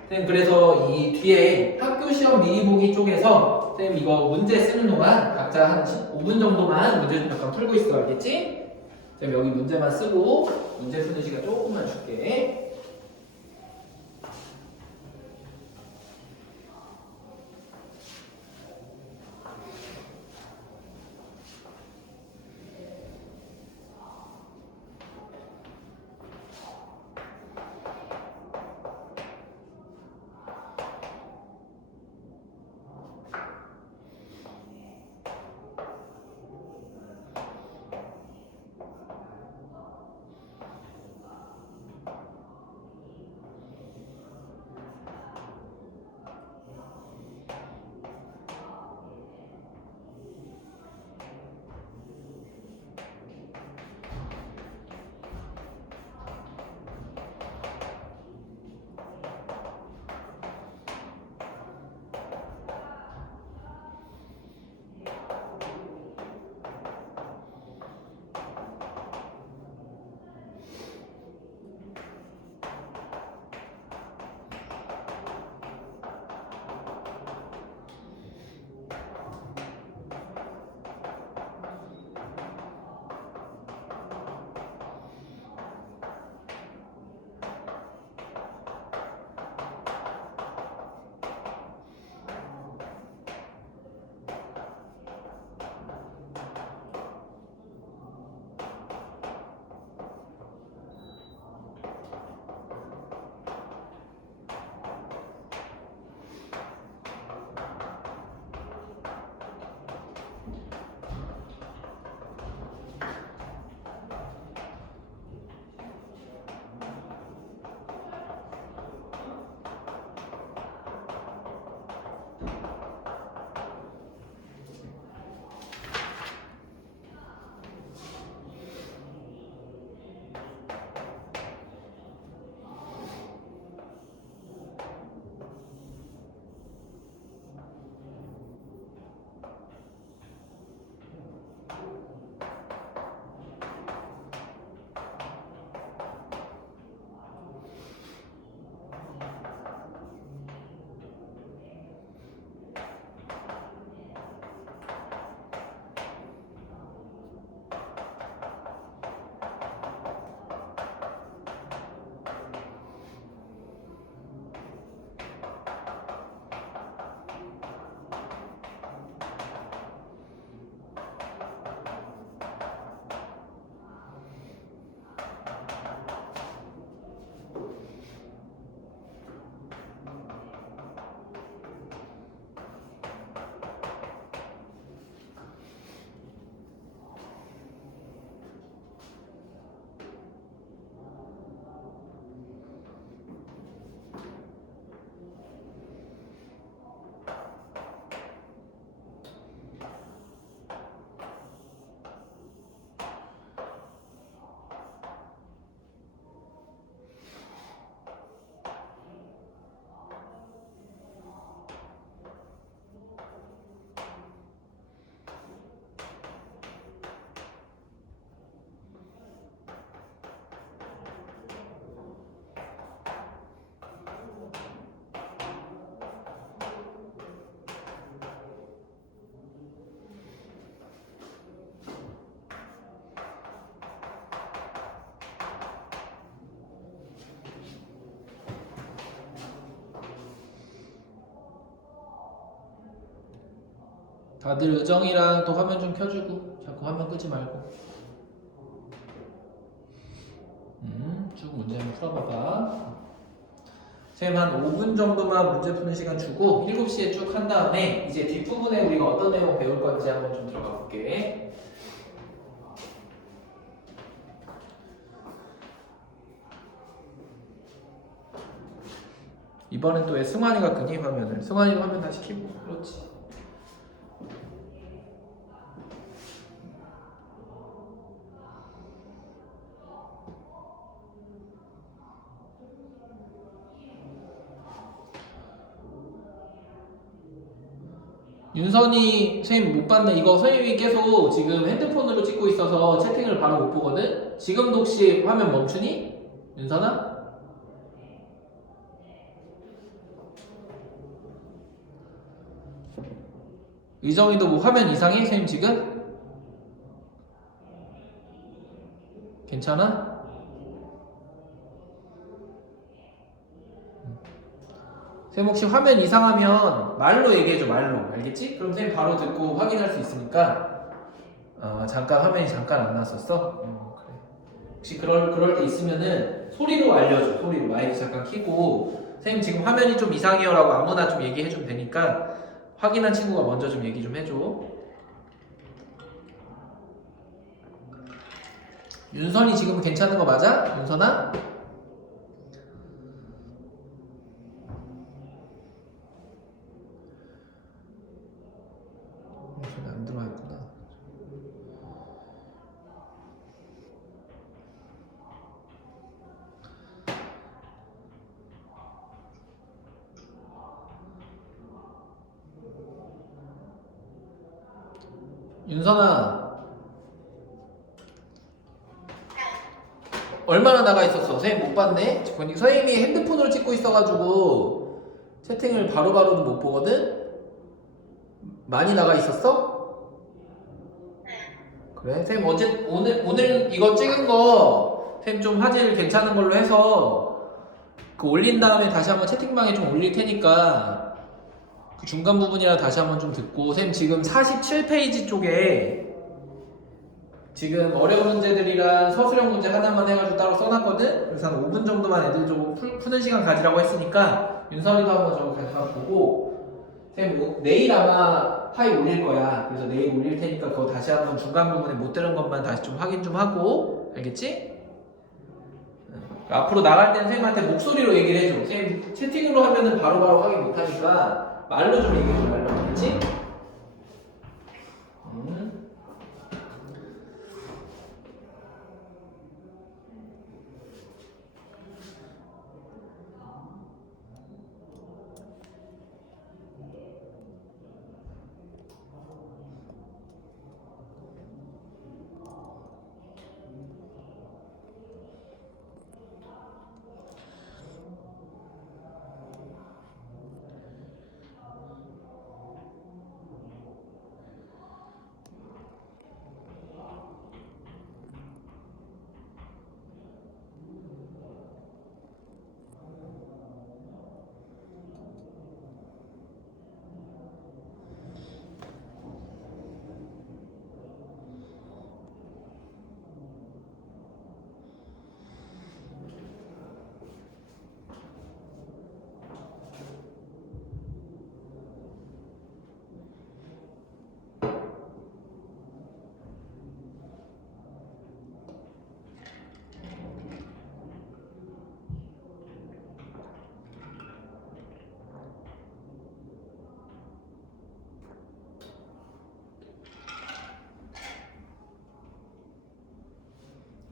선생님 그래서 이 뒤에 학교 시험 미리 보기 쪽에서 선생님 이거 문제 쓰는 동안 각자 한 5분 정도만 문제 좀 잠깐 풀고 있어. 알겠지? 선생님 여기 문제만 쓰고 문제 푸는 시간 조금만 줄게. 다들 의정이랑 또 화면 좀 켜주고 자꾸 화면 끄지 말고 쭉 문제 한번 풀어봐봐. 쌤 한 5분 정도만 문제 푸는 시간 주고 7시에 쭉 한 다음에 이제 뒷부분에 우리가 어떤 내용 배울 건지 한번 좀 들어가 볼게. 이번엔 또 왜 승환이가 끄니 화면을? 승환이도 화면 다시 켜고. 그렇지. 윤선이 선생님 못 봤네. 이거 선생님이 계속 지금 핸드폰으로 찍고 있어서 채팅을 바로 못 보거든? 지금도 혹시 화면 멈추니? 윤선아? 의정이도 뭐 화면 이상해? 선생님 지금? 괜찮아? 선생님 혹시 화면 이상하면 말로 얘기해줘. 말로. 알겠지? 그럼 선생님 바로 듣고 확인할 수 있으니까. 잠깐 화면이 잠깐 안 났었어? 그래. 혹시 그럴 때 있으면은 소리로 알려줘. 소리로 마이크 잠깐 켜고 선생님 지금 화면이 좀 이상해요라고 아무나 좀 얘기해주면 되니까 확인한 친구가 먼저 좀 얘기 좀 해줘. 윤선이 지금 괜찮은 거 맞아? 윤선아? 윤선이 안 들어와 있구나. 윤선아 얼마나 나가 있었어? 선생님 못 봤네? 보니까 선생님이 핸드폰으로 찍고 있어가지고 채팅을 바로바로는 못 보거든? 많이 나가 있었어? 그래? 선생님 어제 오늘 이거 찍은 거 선생님 좀 화질 괜찮은 걸로 해서 그 올린 다음에 다시 한번 채팅방에 좀 올릴 테니까 그 중간 부분이라 다시 한번 좀 듣고 선생님 지금 47페이지 쪽에 지금 어려운 문제들이랑 서술형 문제 하나만 해가지고 따로 써놨거든? 그래서 한 5분 정도만 애들 좀 푸는 시간 가지라고 했으니까 윤설이도 한번 저거 가져가 보고 선생님 내일 아마 파일 올릴 거야. 그래서 내일 올릴 테니까 그거 다시 한번 중간 부분에 못 들은 것만 다시 좀 확인 좀 하고 알겠지? 앞으로 나갈 때는 선생님한테 목소리로 얘기를 해줘. 선생님 채팅으로 하면은 바로바로 확인 못하니까 말로 좀 얘기해줘. 말로. 알겠지?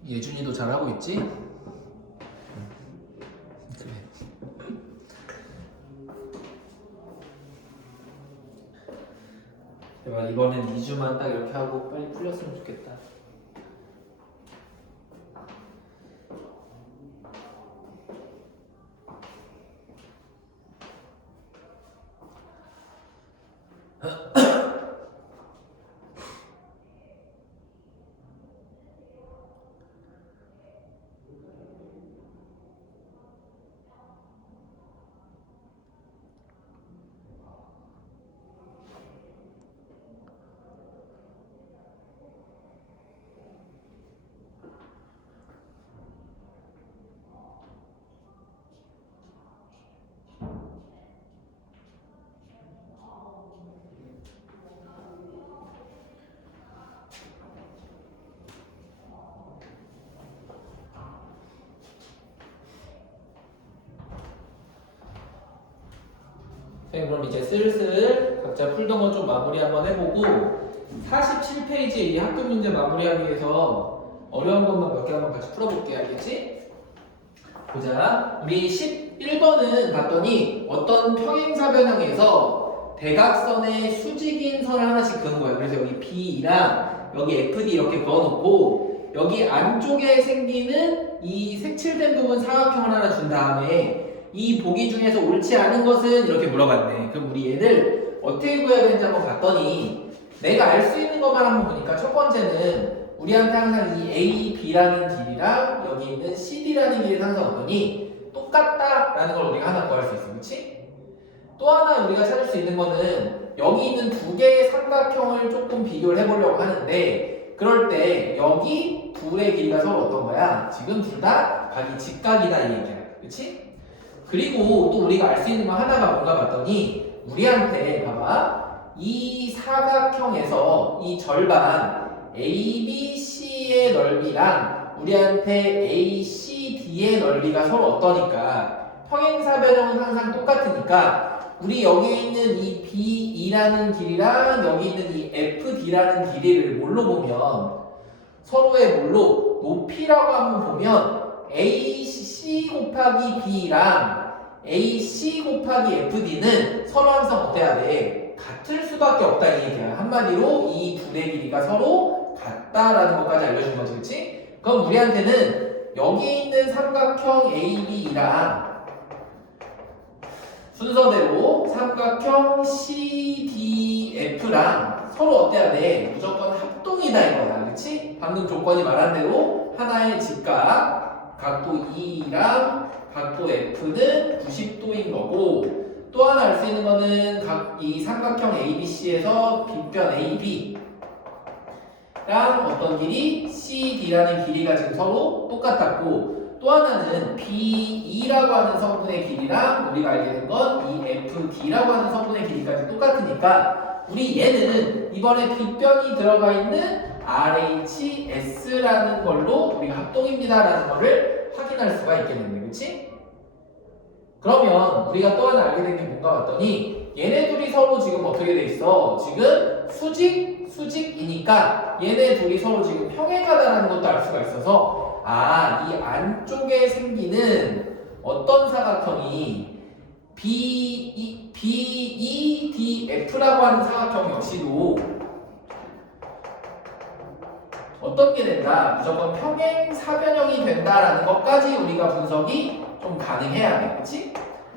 예준이도 잘하고 있지? 그래. 제발 이번엔 2주만 딱 이렇게 하고 빨리 풀렸으면 좋겠다. 선생님 그럼 이제 슬슬 각자 풀던 거 좀 마무리 한번 해보고 47페이지에 이 학교 문제 마무리하기 위해서 어려운 것만 몇 개 한번 같이 풀어볼게. 알겠지? 보자. 우리 11번은 봤더니 어떤 평행사변형에서 대각선에 수직인 선을 하나씩 그은 거예요. 그래서 여기 B랑 여기 FD 이렇게 그어놓고 여기 안쪽에 생기는 이 색칠된 부분 사각형을 하나 준 다음에 이 보기 중에서 옳지 않은 것은 이렇게 물어봤네. 그럼 우리 얘를 어떻게 구해야 되는지 한번 봤더니 내가 알 수 있는 것만 한번 보니까 첫 번째는 우리한테 항상 이 A, B라는 길이랑 여기 있는 CD라는 길이를 항상 봤더니 똑같다라는 걸 우리가 하나 구할 수 있어. 그렇지? 또 하나 우리가 찾을 수 있는 거는 여기 있는 두 개의 삼각형을 조금 비교를 해보려고 하는데 그럴 때 여기 둘의 길이가 서로 어떤 거야? 지금 둘 다 각이 직각이다 이 얘기야. 그렇지? 그리고 또 우리가 알 수 있는 거 하나가 뭔가 봤더니 우리한테 봐봐. 이 사각형에서 이 절반 ABC의 넓이랑 우리한테 ACD의 넓이가 서로 어떠니까 평행사변형은 항상 똑같으니까 우리 여기에 있는 이 BE라는 길이랑 여기 있는 이 FD라는 길이를 뭘로 보면 서로의 뭘로 높이라고 한번 보면 AC 곱하기 B랑 AC 곱하기 FD는 서로 항상 어때야 돼? 같을 수밖에 없다 이 얘기야. 한마디로 이 둘의 길이가 서로 같다라는 것까지 알려준 거지, 그렇지? 그럼 우리한테는 여기 있는 삼각형 AB랑 순서대로 삼각형 CDF랑 서로 어때야 돼? 무조건 합동이다 이거야, 그렇지? 방금 조건이 말한 대로 하나의 직각 각도 E랑 각도 F는 90도인 거고 또 하나 알 수 있는 거는 이 삼각형 ABC에서 빗변 AB랑 어떤 길이 CD라는 길이가 지금 서로 똑같았고 또 하나는 BE라고 하는 성분의 길이랑 우리가 알게 된 건 이 FD라고 하는 성분의 길이까지 똑같으니까 우리 얘는 이번에 빗변이 들어가 있는 RHS라는 걸로 우리가 합동입니다라는 거를 확인할 수가 있겠는데, 그렇지? 그러면 우리가 또 하나 알게 된 게 뭔가 봤더니 얘네 둘이 서로 지금 어떻게 돼 있어? 지금 수직이니까 얘네 둘이 서로 지금 평행하다는 것도 알 수가 있어서 이 안쪽에 생기는 어떤 사각형이 BEDF라고 하는 사각형 역시도 어떤 게 된다? 무조건 평행사변형이 된다라는 것까지 우리가 분석이 좀 가능해야 돼. 그치?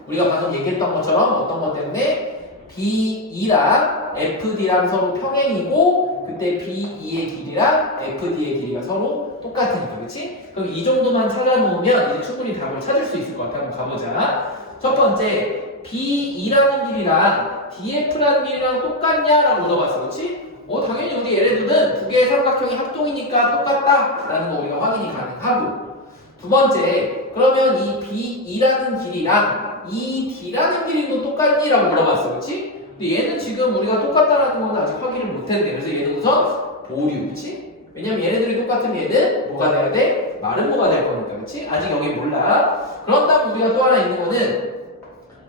우리가 방금 얘기했던 것처럼 어떤 것 때문에 BE랑 FD랑 서로 평행이고 그때 BE의 길이랑 FD의 길이가 서로 똑같으니까. 그치? 그럼 이 정도만 찾아놓으면 이제 충분히 답을 찾을 수 있을 것 같아. 한번 가보자. 첫 번째, BE라는 길이랑 DF라는 길이랑 똑같냐라고 물어봤어. 그치? 당연히 우리 얘네들은 두 개의 삼각형이 합동이니까 똑같다라는 거 우리가 확인이 가능하고 두 번째, 그러면 이 BE라는 길이랑 이 D라는 길이도 똑같니? 라고 물어봤어. 그렇지? 근데 얘는 지금 우리가 똑같다라는 건 아직 확인을 못했네. 그래서 얘는 우선 보류. 그렇지? 왜냐면 얘네들이 똑같으면 얘는 뭐가 돼야 돼? 마름모가 될 거니까. 그렇지? 아직 여기 몰라. 그런다면 우리가 또 하나 있는 거는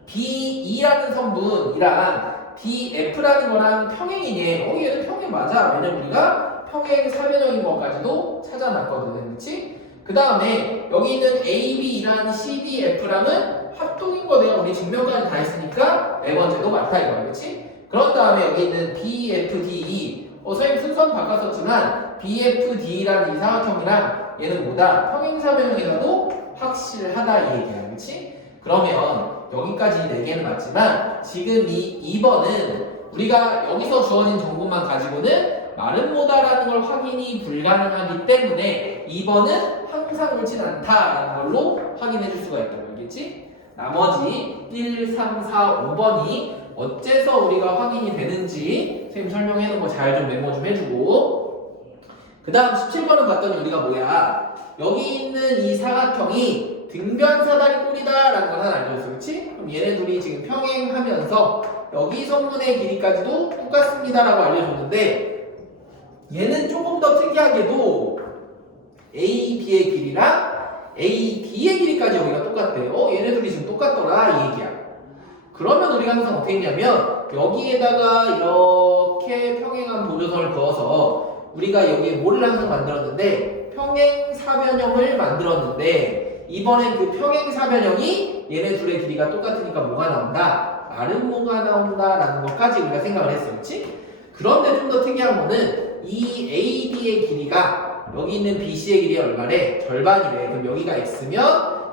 BE라는 성분이랑 DF라는 거랑 평행이니 얘는 평행 맞아. 왜냐면 우리가 평행 사변형인 것까지도 찾아놨거든. 그치? 그 다음에 여기 있는 AB랑 CDF랑은 합동인 거 내가 우리 증명까지 다 했으니까 네 번째도 맞다 이거야. 그치? 그런 다음에 여기 있는 BFDE 선생님 순서는 바꿨었지만 BFD라는 이 사각형이랑 얘는 뭐다? 평행 사변형에서도 확실하다 이 얘기야. 그치? 그러면 여기까지 4개는 맞지만 지금 이 2번은 우리가 여기서 주어진 정보만 가지고는 마름모다라는 걸 확인이 불가능하기 때문에 2번은 항상 옳진 않다라는 걸로 확인해 줄 수가 있다고. 알겠지? 나머지 1, 3, 4, 5번이 어째서 우리가 확인이 되는지 선생님 설명해 놓은 거 잘 좀 메모 좀 해주고 그 다음 17번은 봤더니 우리가 뭐야 여기 있는 이 사각형이 등변사다리꼴이다 라는 걸 하나 알려줬어. 그치? 그럼 얘네 둘이 지금 평행하면서 여기 성분의 길이까지도 똑같습니다 라고 알려줬는데 얘는 조금 더 특이하게도 AB의 길이랑 AD의 길이까지 여기가 똑같대요. 얘네 둘이 지금 똑같더라 이 얘기야. 그러면 우리가 항상 어떻게 했냐면 여기에다가 이렇게 평행한 보조선을 그어서 우리가 여기에 뭐를 항상 만들었는데 평행사변형을 만들었는데 이번엔 그 평행사변형이 얘네 둘의 길이가 똑같으니까 뭐가 나온다? 마름모가 나온다라는 것까지 우리가 생각을 했어. 그렇지? 그런데 좀 더 특이한 거는 이 AB의 길이가 여기 있는 BC의 길이 얼마래? 절반이래. 그럼 여기가 X면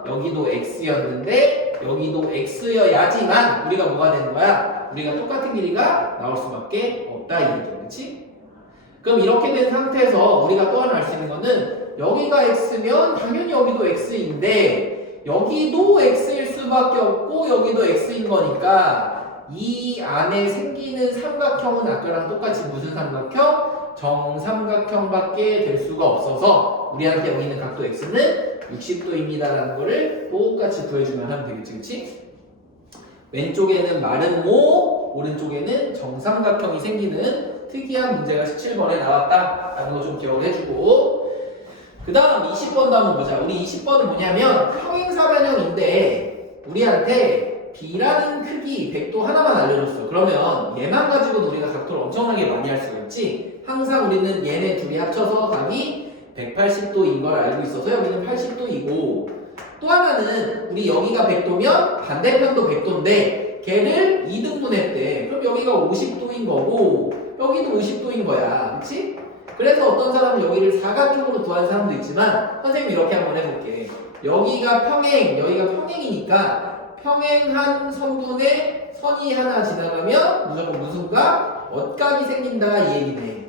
여기도 X였는데 여기도 X여야지만 우리가 뭐가 되는 거야? 우리가 똑같은 길이가 나올 수밖에 없다 이 얘기야. 그렇지? 그럼 이렇게 된 상태에서 우리가 또 하나 알 수 있는 거는 여기가 X면 당연히 여기도 X인데 여기도 X일 수밖에 없고 여기도 X인 거니까 이 안에 생기는 삼각형은 아까랑 똑같이 무슨 삼각형? 정삼각형밖에 될 수가 없어서 우리한테 여기 있는 각도 X는 60도입니다라는 거를 똑같이 구해주면 하면 되겠지, 그치? 왼쪽에는 마름모, 오른쪽에는 정삼각형이 생기는 특이한 문제가 17번에 나왔다라는 거 좀 기억을 해주고 그 다음 20번도 한번 보자. 우리 20번은 뭐냐면 평행사변형인데 우리한테 B라는 크기 100도 하나만 알려줬어. 그러면 얘만 가지고도 우리가 각도를 엄청나게 많이 할 수가 있지. 항상 우리는 얘네 둘이 합쳐서 각이 180도인 걸 알고 있어서 여기는 80도이고 또 하나는 우리 여기가 100도면 반대편도 100도인데 걔를 2등분했대. 그럼 여기가 50도인 거고 여기도 50도인 거야. 그치? 그래서 어떤 사람은 여기를 사각형으로 구하는 사람도 있지만 선생님이 이렇게 한번 해볼게. 여기가 평행, 여기가 평행이니까 평행한 선분에 선이 하나 지나가면 무조건 무슨 각? 엇각이 생긴다 이 얘기네.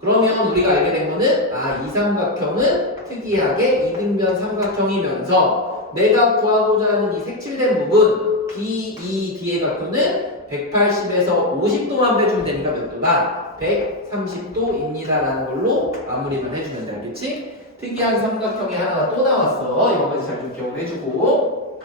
그러면 우리가 알게 된 거는 이 삼각형은 특이하게 이등변 삼각형이면서 내가 구하고자 하는 이 색칠된 부분 BED의 각도는 180에서 50도만 빼주면 되니까 몇 도다? 130도입니다라는 걸로 마무리만 해주면 돼. 알겠지? 특이한 삼각형이 하나가 또 나왔어. 이거까지 잘 좀 기억을 해주고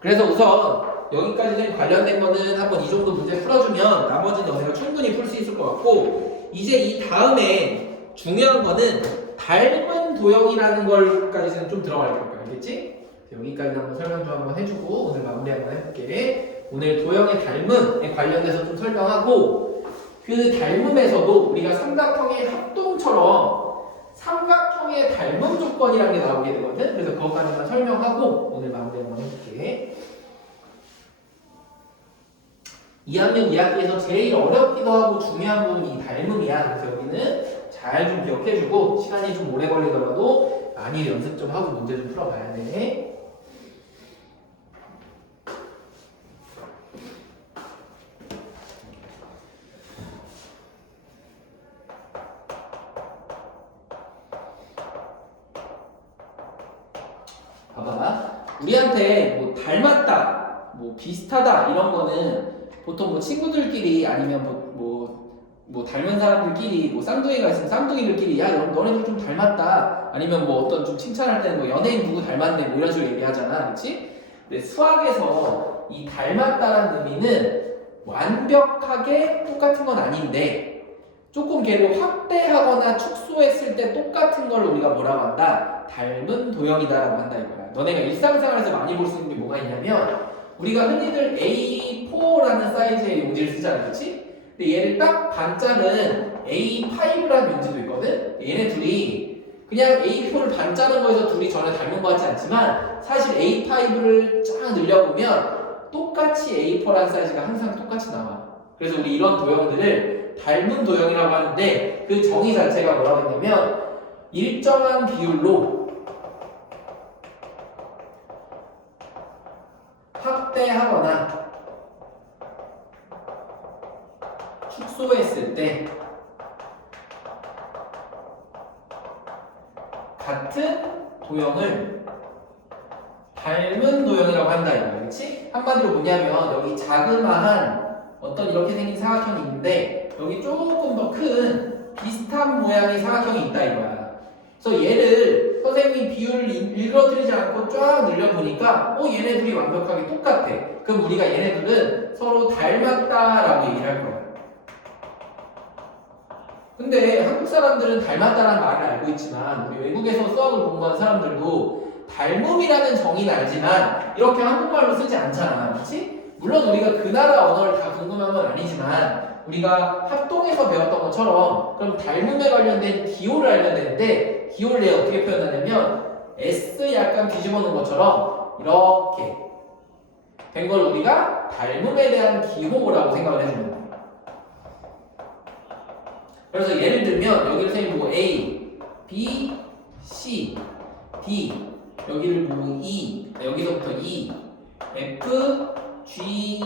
그래서 우선 여기까지 관련된 거는 한번 이 정도 문제 풀어주면 나머지는 너네가 충분히 풀 수 있을 것 같고 이제 이 다음에 중요한 거는 닮은 도형이라는 걸까지는 좀 들어갈 거야. 알겠지? 여기까지 한번 설명 좀 한번 해주고 오늘 마무리 한번 해볼게. 오늘 도형의 닮음에 관련돼서 좀 설명하고 그 닮음에서도 우리가 삼각형의 합동처럼 삼각형의 닮음 조건이라는 게 나오게 되거든. 그래서 그것까지만 설명하고 오늘 마무리 한번 해볼게. 2학년 2학기에서 제일 어렵기도 하고 중요한 부분이 이 닮음이야. 그래서 여기는 잘 좀 기억해주고 시간이 좀 오래 걸리더라도 많이 연습 좀 하고 문제 좀 풀어봐야 돼. 봐봐. 우리한테 뭐 닮았다, 뭐 비슷하다 이런 거는 보통 뭐 친구들끼리 아니면 뭐 닮은 사람들끼리 뭐 쌍둥이가 있으면 쌍둥이들끼리 야 너네들 좀 닮았다 아니면 뭐 어떤 좀 칭찬할 때는 뭐 연예인 누구 닮았네 뭐 이런 식으로 얘기하잖아. 그렇지? 근데 수학에서 이 닮았다라는 의미는 완벽하게 똑같은 건 아닌데 조금 걔를 확대하거나 축소했을 때 똑같은 걸 우리가 뭐라고 한다? 닮은 도형이다라고 한다 이거야. 너네가 일상생활에서 많이 볼 수 있는 게 뭐가 있냐면 우리가 흔히들 A4라는 사이즈의 용지를 쓰잖아. 그렇지? 근데 얘를 딱 반짜는 A5라는 용지도 있거든? 얘네 둘이 그냥 A4를 반짜는 거에서 둘이 전혀 닮은 것 같지 않지만 사실 A5를 쫙 늘려보면 똑같이 A4라는 사이즈가 항상 똑같이 나와. 그래서 우리 이런 도형들을 닮은 도형이라고 하는데 그 정의 자체가 뭐라고 했냐면 일정한 비율로 확대하거나 축소했을 때 같은 도형을 닮은 도형이라고 한다 이거야. 그렇지? 한마디로 뭐냐면 여기 자그마한 어떤 이렇게 생긴 사각형이 있는데 여기 조금 더 큰 비슷한 모양의 사각형이 있다 이거야. 그래서 얘를 선생님이 비율을 일그러뜨리지 않고 쫙 늘려보니까 얘네 둘이 완벽하게 똑같아. 그럼 우리가 얘네들은 서로 닮았다라고 얘기를 할 거야. 근데 한국 사람들은 닮았다라는 말을 알고 있지만 우리 외국에서 수학을 공부한 사람들도 닮음이라는 정의는 알지만 이렇게 한국말로 쓰지 않잖아. 그렇지? 물론 우리가 그 나라 언어를 다 궁금한 건 아니지만 우리가 합동에서 배웠던 것처럼 그럼 닮음에 관련된 기호를 알려야 되는데 기호를 내가 어떻게 표현하냐면 S 약간 뒤집어 놓은 것처럼 이렇게 된 걸 우리가 닮음에 대한 기호라고 생각을 해주면 돼. 그래서 예를 들면 여기를 선생님 보고 A, B, C, D 여기를 보고 E, 여기서부터 E, F, G,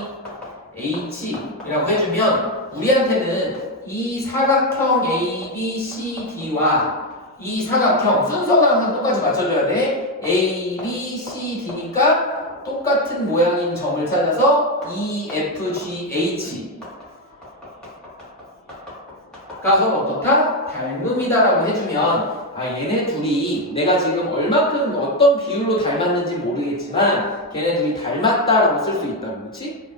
H 이라고 해주면 우리한테는 이 사각형 A, B, C, D와 이 사각형 순서가 항상 똑같이 맞춰줘야 돼. A, B, C, D니까 똑같은 모양인 점을 찾아서 E, F, G, H 가 서로 어떻다? 닮음이다라고 해주면 얘네 둘이 내가 지금 얼마큼 어떤 비율로 닮았는지 모르겠지만 걔네 둘이 닮았다라고 쓸 수 있다고. 그렇지?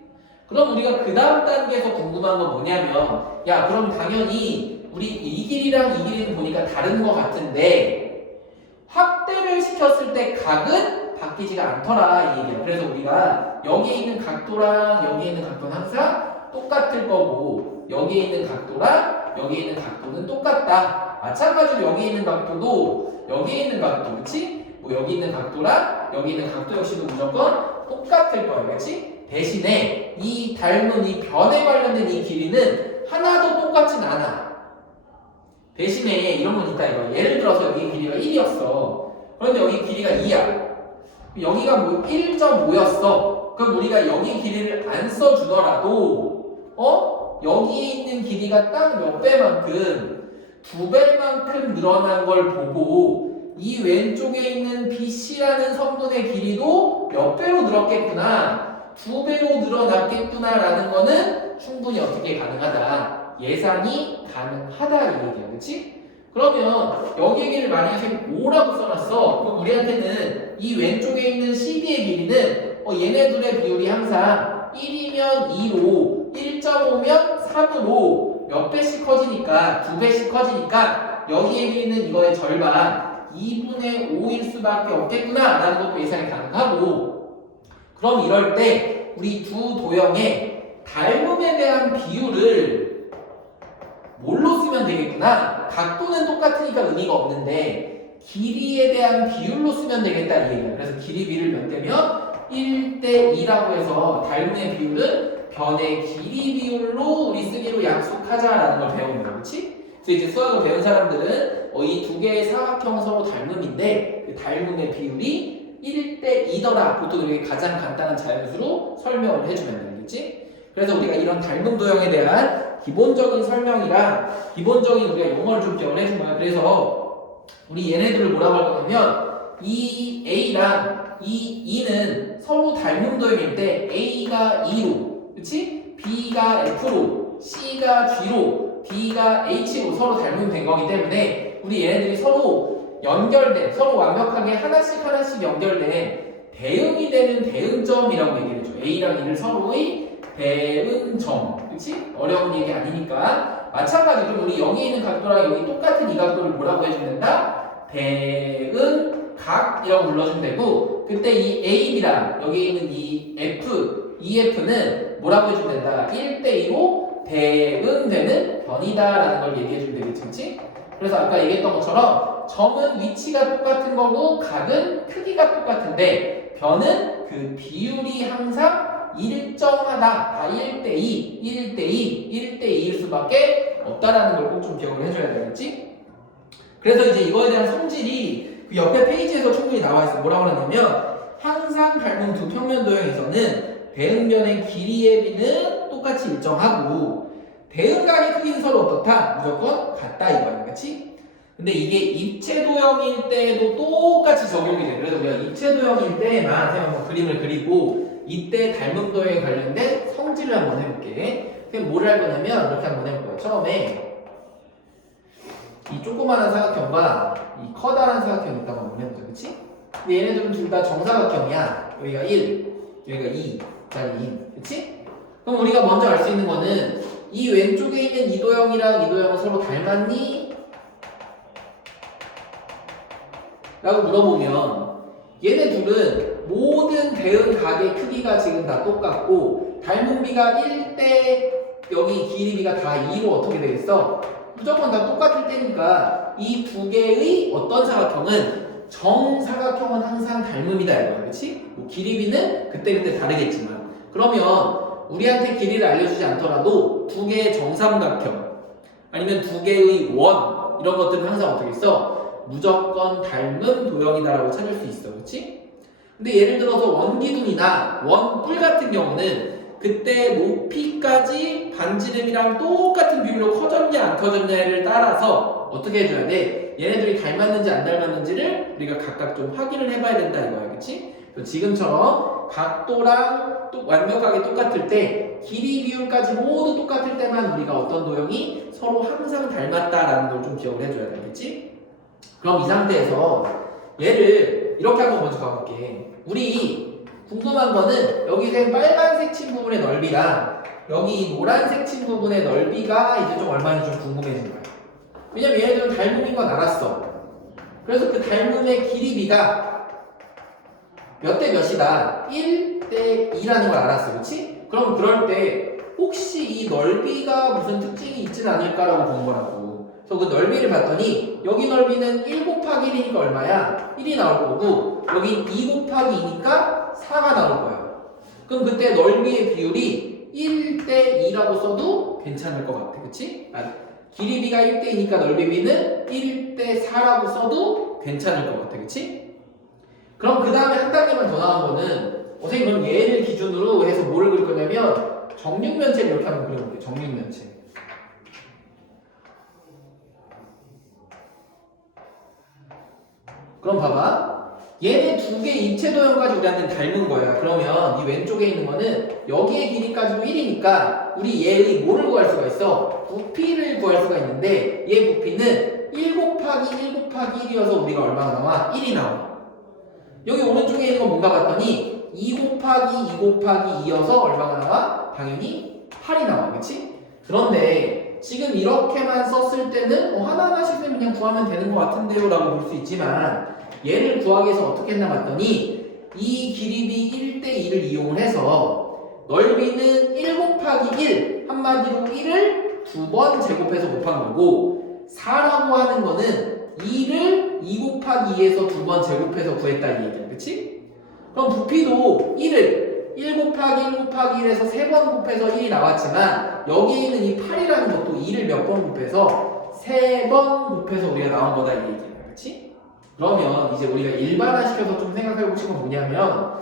그럼 우리가 그 다음 단계에서 궁금한 건 뭐냐면 야 그럼 당연히 우리 이 길이랑 이 길이는 보니까 다른 것 같은데 확대를 시켰을 때 각은 바뀌지가 않더라 이 얘기야. 그래서 우리가 여기에 있는 각도랑 여기에 있는 각도는 항상 똑같을 거고 여기에 있는 각도랑 여기에 있는 각도는 똑같다. 마찬가지로 여기에 있는 각도도 여기에 있는 각도, 그렇지? 뭐 여기 있는 각도랑 여기 있는 각도 역시도 무조건 똑같을 거야, 그렇지? 대신에 이 닮은 이 변에 관련된 이 길이는 하나도 똑같진 않아. 대신에 이런 건 있다 이거. 예를 들어서 여기 길이가 1이었어. 그런데 여기 길이가 2야. 여기가 뭐 1.5였어. 그럼 우리가 여기 길이를 안 써주더라도 여기에 있는 길이가 딱 몇 배만큼 2배만큼 늘어난 걸 보고 이 왼쪽에 있는 BC라는 성분의 길이도 몇 배로 늘었겠구나 2배로 늘어났겠구나 라는 거는 충분히 어떻게 가능하다 예상이 가능하다 이 얘기야. 그치? 그러면 여기의 길이를 만약에 5라고 써놨어. 그럼 우리한테는 이 왼쪽에 있는 CD의 길이는 얘네들의 비율이 항상 1이면 2로 1.5면 3으로 몇 배씩 커지니까 2배씩 커지니까 여기에 길이는 이거의 절반 2분의 5일 수밖에 없겠구나 라는 것도 예상이 가능하고 그럼 이럴 때 우리 두 도형의 닮음에 대한 비율을 뭘로 쓰면 되겠구나. 각도는 똑같으니까 의미가 없는데 길이에 대한 비율로 쓰면 되겠다 이 얘기야. 그래서 길이 비를 몇 대면 1대2라고 해서 닮음의 비율은 변의 길이 비율로 우리 쓰기로 약속하자라는 걸 배우는 거야. 그렇지? 그래서 이제 수학을 배운 사람들은 이 두 개의 사각형 서로 닮음인데 그 닮음의 비율이 1대2더라. 보통 이렇게 가장 간단한 자연수로 설명을 해주면 되겠지? 그래서 우리가 이런 닮음 도형에 대한 기본적인 설명이랑 기본적인 우리가 용어를 좀 기억을 해준 거야. 그래서 우리 얘네들을 뭐라고 할 거냐면 이 A랑 이 E는 서로 닮음 도형일 때 A가 E로, 그렇지? B가 F로, C가 G로, D가 H로 서로 닮음된 거기 때문에 우리 얘네들이 서로 연결된, 서로 완벽하게 하나씩 연결된 대응이 되는 대응점이라고 얘기를 해줘. A랑 E를 서로의 대응점, 그렇지? 어려운 얘기 아니니까. 마찬가지로 우리 여기 있는 각도랑 여기 똑같은 이 각도를 뭐라고 해주면 된다? 대응각이라고 불러주면 되고 그때 이 AB랑 여기 있는 이 F, EF는 뭐라고 해주면 된다? 1대2로 대응되는 변이다라는 걸 얘기해주면 되겠지, 그치? 그래서 아까 얘기했던 것처럼 점은 위치가 똑같은 거고 각은 크기가 똑같은데 변은 그 비율이 항상 일정하다. 1대2, 1대2, 1대2일 수밖에 없다라는 걸 꼭 좀 기억을 해줘야 되겠지? 그래서 이제 이거에 대한 성질이 그 옆에 페이지에서 충분히 나와 있어. 뭐라고 하냐면 항상 닮은 두 평면 도형에서는 대응변의 길이의 비는 똑같이 일정하고 대응각의 크기는 서로 어떻다? 무조건 같다 이거야. 그렇지? 근데 이게 입체 도형일 때도 똑같이 적용이 돼. 그래서 우리가 입체 도형일 때만 그냥 뭐 그림을 그리고 이때 닮은 도형에 관련된 성질을 한번 해볼게. 그럼 뭐를 할 거냐면 이렇게 한번 해볼게요. 처음에 이 조그마한 사각형과 이 커다란 사각형이 있다고 한번 해보자. 그치? 근데 얘네들은 둘 다 정사각형이야. 여기가 1, 여기가 2, 자리 2. 그치? 그럼 우리가 먼저 알 수 있는 거는 이 왼쪽에 있는 이 도형이랑 이 도형은 서로 닮았니? 라고 물어보면 얘네 둘은 모든 대응 각의 크기가 지금 다 똑같고 닮은 비가 1대 여기 길이 비가 다 2로 어떻게 되겠어? 무조건 다 똑같을 때니까 이 두 개의 어떤 사각형은 정사각형은 항상 닮음이다 이거야. 그치? 뭐 길이 비는 그때그때 다르겠지만 그러면 우리한테 길이를 알려주지 않더라도 두 개의 정삼각형 아니면 두 개의 원 이런 것들은 항상 어떻게 써? 무조건 닮은 도형이다라고 찾을 수 있어. 그치? 근데 예를 들어서 원기둥이나 원뿔 같은 경우는 그때 높이까지 반지름이랑 똑같은 비율로 커졌냐 안 커졌냐를 따라서 어떻게 해줘야 돼? 얘네들이 닮았는지 안 닮았는지를 우리가 각각 좀 확인을 해봐야 된다 이거야. 그치? 지금처럼 각도랑 또 완벽하게 똑같을 때 길이 비율까지 모두 똑같을 때만 우리가 어떤 도형이 서로 항상 닮았다라는 걸 좀 기억을 해줘야 되겠지? 그럼 이 상태에서 얘를 이렇게 한번 먼저 가볼게. 우리 궁금한 거는 여기 된 빨간색 친 부분의 넓이랑 여기 노란색 친 부분의 넓이가 이제 좀 얼마나 좀 궁금해진 거야. 왜냐면 얘네들은 닮음인 건 알았어. 그래서 그 닮음의 길이비가 몇 대 몇이다? 1대 2라는 걸 알았어. 그렇지? 그럼 그럴 때 혹시 이 넓이가 무슨 특징이 있진 않을까라고 본 거라고. 그래서 그 넓이를 봤더니 여기 넓이는 1 곱하기 1이니까 얼마야? 1이 나올 거고 여기 2 곱하기 2니까 4가 나올 거야. 그럼 그때 넓이의 비율이 1대 2라고 써도 괜찮을 것 같아. 그치? 길이비가 1대 2니까 넓이비는 1대 4라고 써도 괜찮을 것 같아. 그치? 그럼 그 다음에 한 단계만 더 나온 거는 선생님 그럼 얘를 기준으로 해서 뭐를 그릴 거냐면 정육면체를 이렇게 한번 그려볼게요. 정육면체. 그럼 봐봐. 얘네 두 개 입체 도형까지 우리한테는 닮은 거야. 그러면 이 왼쪽에 있는 거는 여기의 길이까지도 1이니까 우리 얘의 뭐를 구할 수가 있어? 부피를 구할 수가 있는데 얘 부피는 1 곱하기 1 곱하기 1이어서 우리가 얼마나 나와? 1이 나와. 여기 오른쪽에 있는 건 뭔가 봤더니 2 곱하기 2 곱하기 2여서 얼마가 나와? 당연히 8이 나와. 그치? 그런데 지금 이렇게만 썼을 때는 하나하나씩 그냥 구하면 되는 것 같은데요 라고 볼 수 있지만 얘를 구하기 위해서 어떻게 했나 봤더니 이 길이비 1대 2를 이용을 해서 넓이는 1 곱하기 1 한마디로 1을 두 번 제곱해서 곱한 거고 4라고 하는 거는 2를 2 곱하기 2에서 두 번 제곱해서 구했다 이 얘기야. 그치? 그럼 부피도 1을 1 곱하기 1 곱하기 1에서 3번 곱해서 1이 나왔지만 여기에 있는 이 8이라는 것도 2를 몇 번 곱해서 3번 곱해서 우리가 나온 거다 이 얘기야. 그치? 그러면 이제 우리가 일반화시켜서 좀 생각해보고 싶은 건 뭐냐면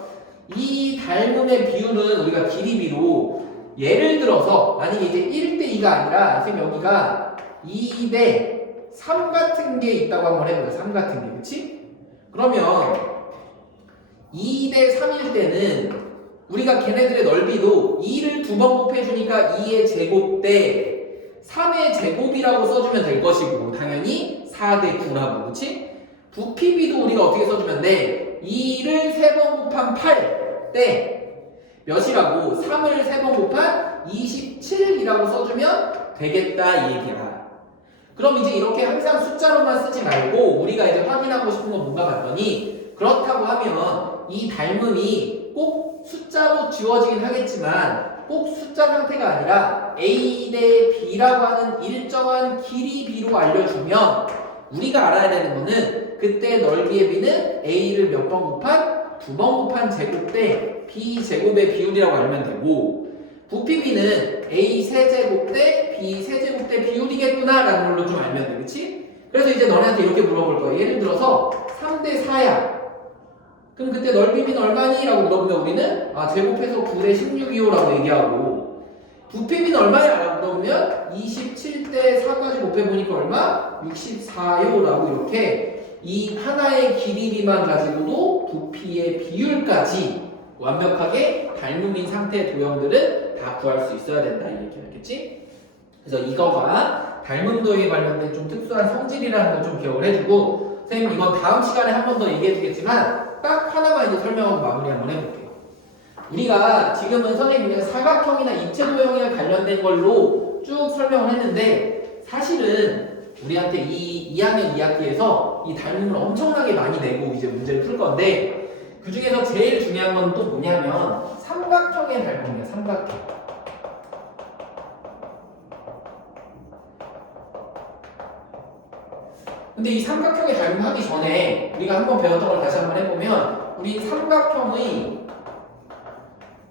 이 닮음의 비율은 우리가 길이비로 예를 들어서 만약에 이제 1대 2가 아니라 선생님 여기가 2대 3 같은 게 있다고 한번 해보자. 3 같은 게. 그치? 그러면 2대 3일 때는 우리가 걔네들의 넓이도 2를 두 번 곱해주니까 2의 제곱 대 3의 제곱이라고 써주면 될 것이고 당연히 4대 9라고. 그치? 부피비도 우리가 어떻게 써주면 돼? 2를 3번 곱한 8 대 몇이라고? 3을 3번 곱한 27이라고 써주면 되겠다 이 얘기야. 그럼 이제 이렇게 항상 숫자로만 쓰지 말고 우리가 이제 확인하고 싶은 건 뭔가 봤더니 그렇다고 하면 이 닮음이 꼭 숫자로 지워지긴 하겠지만 꼭 숫자 상태가 아니라 A 대 B라고 하는 일정한 길이 B로 알려주면 우리가 알아야 되는 거는 그때 넓이의 B는 A를 몇 번 곱한? 두 번 곱한 제곱 대 B 제곱의 비율이라고 알면 되고 부피 B는 A 세제곱 대 B 세제곱 대 비율이겠구나 라는 걸로 좀 알면 돼. 그치? 그래서 이제 너네한테 이렇게 물어볼 거야. 예를 들어서 3대 4야. 그럼 그때 넓이 B는 얼마니? 라고 물어보면 우리는 제곱해서 9대 16이요 라고 얘기하고 부피 B는 얼마야? 라고 물어보면 27대 4까지 곱해보니까 얼마? 64요 라고 이렇게 이 하나의 길이비만 가지고도 부피의 비율까지 완벽하게 닮음인 상태의 도형들은 다 구할 수 있어야 된다 이 얘기였겠지? 그래서 이거가 닮음 도형에 관련된 좀 특수한 성질이라는 걸 좀 기억을 해주고 선생님 이건 다음 시간에 한 번 더 얘기해주겠지만 딱 하나만 이제 설명하고 마무리 한번 해볼게요. 우리가 지금은 선생님이 사각형이나 입체 도형이랑 관련된 걸로 쭉 설명을 했는데 사실은 우리한테 이 2학년 2학기에서 이 닮음을 엄청나게 많이 내고 이제 문제를 풀 건데 그 중에서 제일 중요한 건 또 뭐냐면 삼각형의 닮음이야. 삼각형. 근데 이 삼각형의 닮음하기 전에 우리가 한번 배웠던 걸 다시 한번 해보면 우리 삼각형의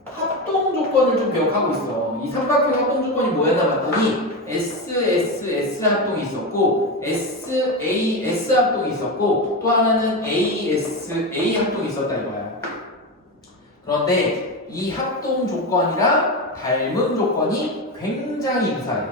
합동 조건을 좀 기억하고 있어. 이 삼각형의 합동 조건이 뭐였나 봤더니 S 합동이 있었고 S 합동이 있었고 또 하나는 A 합동이 있었다 이거야. 그런데 이 합동 조건이랑 닮음 조건이 굉장히 유사해.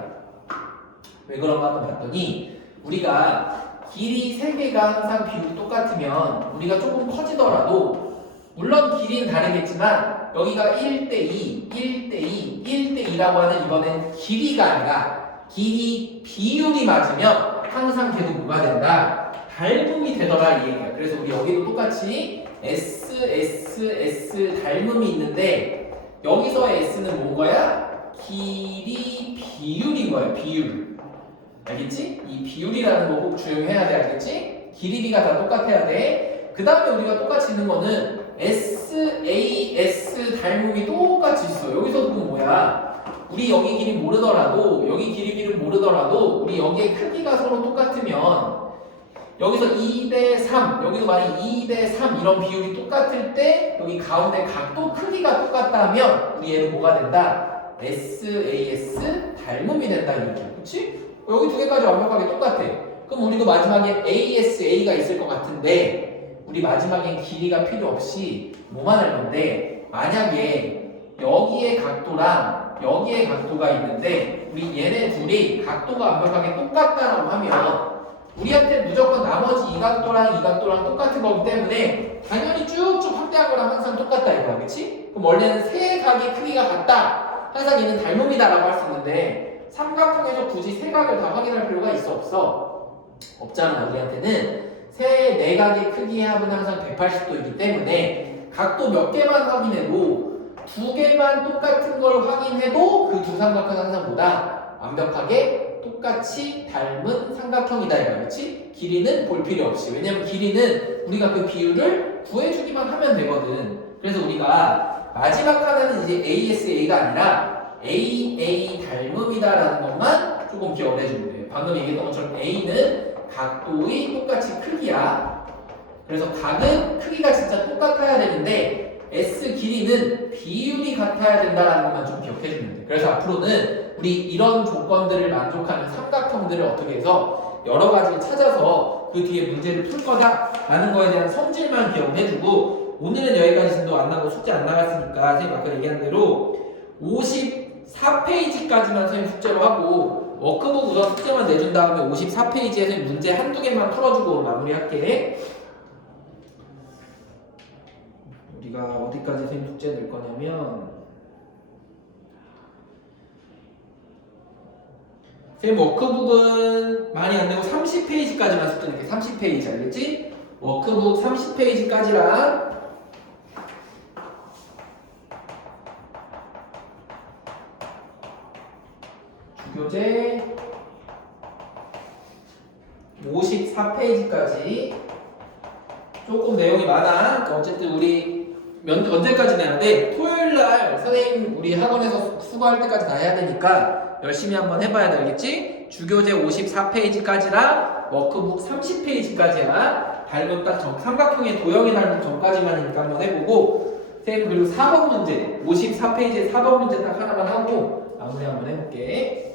왜 그런가 한번 봤더니 우리가 길이 3개가 항상 비율이 똑같으면 우리가 조금 커지더라도 물론 길이는 다르겠지만 여기가 1대2, 1대2, 1대2라고 하는 이거는 길이가 아니라 길이 비율이 맞으면 항상 걔도 뭐가 된다? 닮음이 되더라 이 얘기야. 그래서 우리 여기도 똑같이 S 닮음이 있는데 여기서의 S는 뭔 거야? 길이 비율인 거야. 비율. 알겠지? 이 비율이라는 거 꼭 주의해야 돼. 알겠지? 길이비가 다 똑같아야 돼. 그 다음에 우리가 똑같이 있는 거는 SAS 닮음이 똑같이 있어. 여기서 보면 뭐야? 우리 여기 길이 모르더라도 여기 길이비를 모르더라도 우리 여기의 크기가 서로 똑같으면 여기서 2대3 여기도 만약 2대3 이런 비율이 똑같을 때 여기 가운데 각도 크기가 똑같다면 우리 얘는 뭐가 된다? SAS 닮음이 된다 이 얘기야. 그치? 여기 두 개까지 완벽하게 똑같아. 그럼 우리도 마지막에 ASA가 있을 것 같은데 우리 마지막엔 길이가 필요 없이 뭐만 할 건데 만약에 여기의 각도랑 여기의 각도가 있는데 우리 얘네 둘이 각도가 완벽하게 똑같다라고 하면 우리한테 무조건 나머지 이 각도랑 똑같은 거기 때문에 당연히 쭉쭉 확대한 거랑 항상 똑같다 이거야. 그치? 그럼 원래는 세 각의 크기가 같다. 항상 얘는 닮음이다라고 할 수 있는데 삼각형에서 굳이 세 각을 다 확인할 필요가 있어 없어? 없잖아. 우리한테는 세 내각의 크기의 합은 항상 180도이기 때문에 각도 몇 개만 확인해도 두 개만 똑같은 걸 확인해도 그 두 삼각형은 항상 보다 완벽하게 똑같이 닮은 삼각형이다 이거야. 그렇지? 길이는 볼 필요 없이. 왜냐면 길이는 우리가 그 비율을 구해주기만 하면 되거든. 그래서 우리가 마지막 하나는 이제 ASA가 아니라 AA 닮음이다라는 것만 조금 기억을 해주면 돼요. 방금 얘기했던 것처럼 A는 각도의 똑같이 크기야. 그래서 각은 크기가 진짜 똑같아야 되는데 S 길이는 비율이 같아야 된다라는 것만 좀 기억해주면 돼. 그래서 앞으로는 우리 이런 조건들을 만족하는 삼각형들을 어떻게 해서 여러 가지를 찾아서 그 뒤에 문제를 풀 거다라는 거에 대한 성질만 기억해주고 오늘은 여기까지 진도 안 나고 숙제 안 나갔으니까 선생님 아까 얘기한 대로 54페이지까지만 선생님 숙제로 하고 워크북 우선 숙제만 내준 다음에 54페이지에서 문제 한두 개만 풀어주고 마무리할게. 우리가 어디까지 선생님 숙제 낼 거냐면 선생님 워크북은 많이 안 내고 30페이지까지만 숙제 낼게. 30페이지 알겠지? 워크북 30페이지까지랑 주교재 54페이지까지 조금 내용이 많아. 어쨌든 우리 언제까지 내야 돼? 토요일날 선생님 우리 학원에서 수고할 때까지 다 해야 되니까 열심히 한번 해봐야 돼. 알겠지? 주교재 54페이지까지랑 워크북 30페이지까지야. 닮은 딱 삼각형의 도형이 닮은 전까지만이니까 한번 해보고 선생님 그리고 4번 문제 54페이지에 4번 문제 딱 하나만 하고 마무리 한번 해볼게.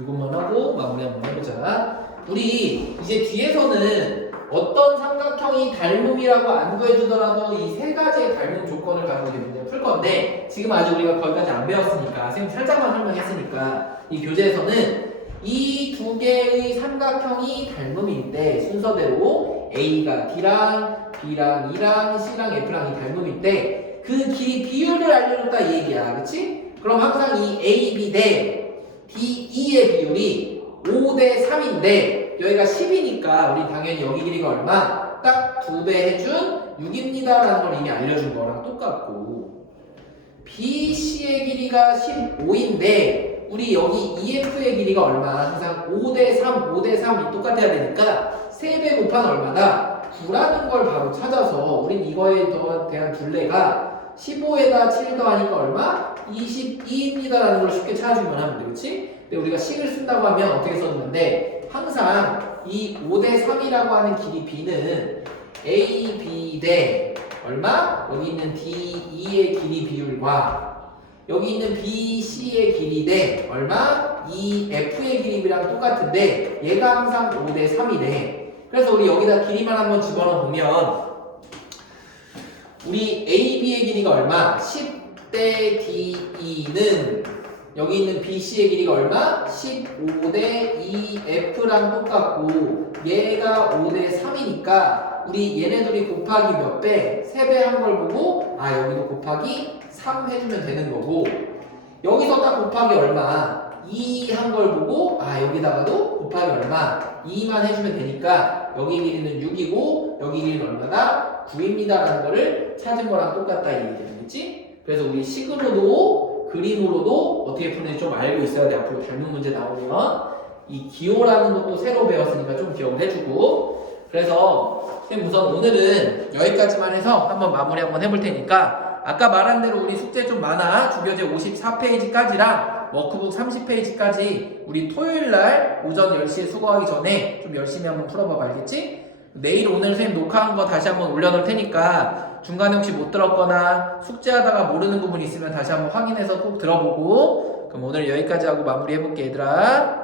이것만 하고 마무리 한번 해보자. 우리 이제 뒤에서는 어떤 삼각형이 닮음이라고 안 구해주더라도 이 세 가지의 닮음 조건을 가지고 이제 문제를 풀 건데 지금 아직 우리가 거기까지 안 배웠으니까 선생님 살짝만 설명했으니까 이 교재에서는 이 두 개의 삼각형이 닮음인데 순서대로 A가 D랑 B랑 E랑 C랑 F랑 이 닮음인데 그 길이 비율을 알려줬다 이 얘기야. 그치? 그럼 항상 이 A, B 대 D, E의 비율이 5대 3인데 여기가 10이니까 우리 당연히 여기 길이가 얼마? 딱 2배 해준 6입니다 라는 걸 이미 알려준 거랑 똑같고 B, C의 길이가 15인데 우리 여기 EF의 길이가 얼마? 항상 5대 3, 5대 3이 똑같아야 되니까 3배 곱한 얼마다? 9라는 걸 바로 찾아서 우린 이거에 대한 둘레가 15에다 7 더하니까 얼마? 22입니다 라는 걸 쉽게 찾아주면 하면 돼. 그치? 근데 우리가 식을 쓴다고 하면 어떻게 썼는데 항상 이 5대 3이라고 하는 길이 B는 A, B 대 얼마? 여기 있는 D, E의 길이 비율과 여기 있는 B, C의 길이 대 얼마? E, F의 길이랑 똑같은데 얘가 항상 5대 3이네. 그래서 우리 여기다 길이만 한번 집어넣어 보면 우리 A, B의 길이가 얼마? 10대 DE는 여기 있는 B, C의 길이가 얼마? 15대 EF랑 똑같고 얘가 5대 3이니까 우리 얘네들이 곱하기 몇 배? 3배 한 걸 보고 아 여기도 곱하기 3 해주면 되는 거고 여기서 딱 곱하기 얼마? 2 한 걸 보고 아 여기다가도 곱하기 얼마? 2만 해주면 되니까 여기 길이는 6이고 여기 길이는 얼마다? 9입니다 라는 거를 찾은 거랑 똑같다 이 얘기겠지? 그래서 우리 식으로도 그림으로도 어떻게 푸는지 좀 알고 있어야 돼. 앞으로 닮은 문제 나오면 이 기호라는 것도 새로 배웠으니까 좀 기억을 해주고 그래서 선생님 우선 오늘은 여기까지만 해서 한번 마무리 한번 해볼 테니까 아까 말한 대로 우리 숙제 좀 많아. 주교재 54페이지까지랑 워크북 30페이지까지 우리 토요일날 오전 10시에 수고하기 전에 좀 열심히 한번 풀어봐 알겠지? 내일 오늘 선생님 녹화한 거 다시 한번 올려놓을 테니까 중간에 혹시 못 들었거나 숙제하다가 모르는 부분 있으면 다시 한번 확인해서 꼭 들어보고 그럼 오늘 여기까지 하고 마무리 해볼게 얘들아.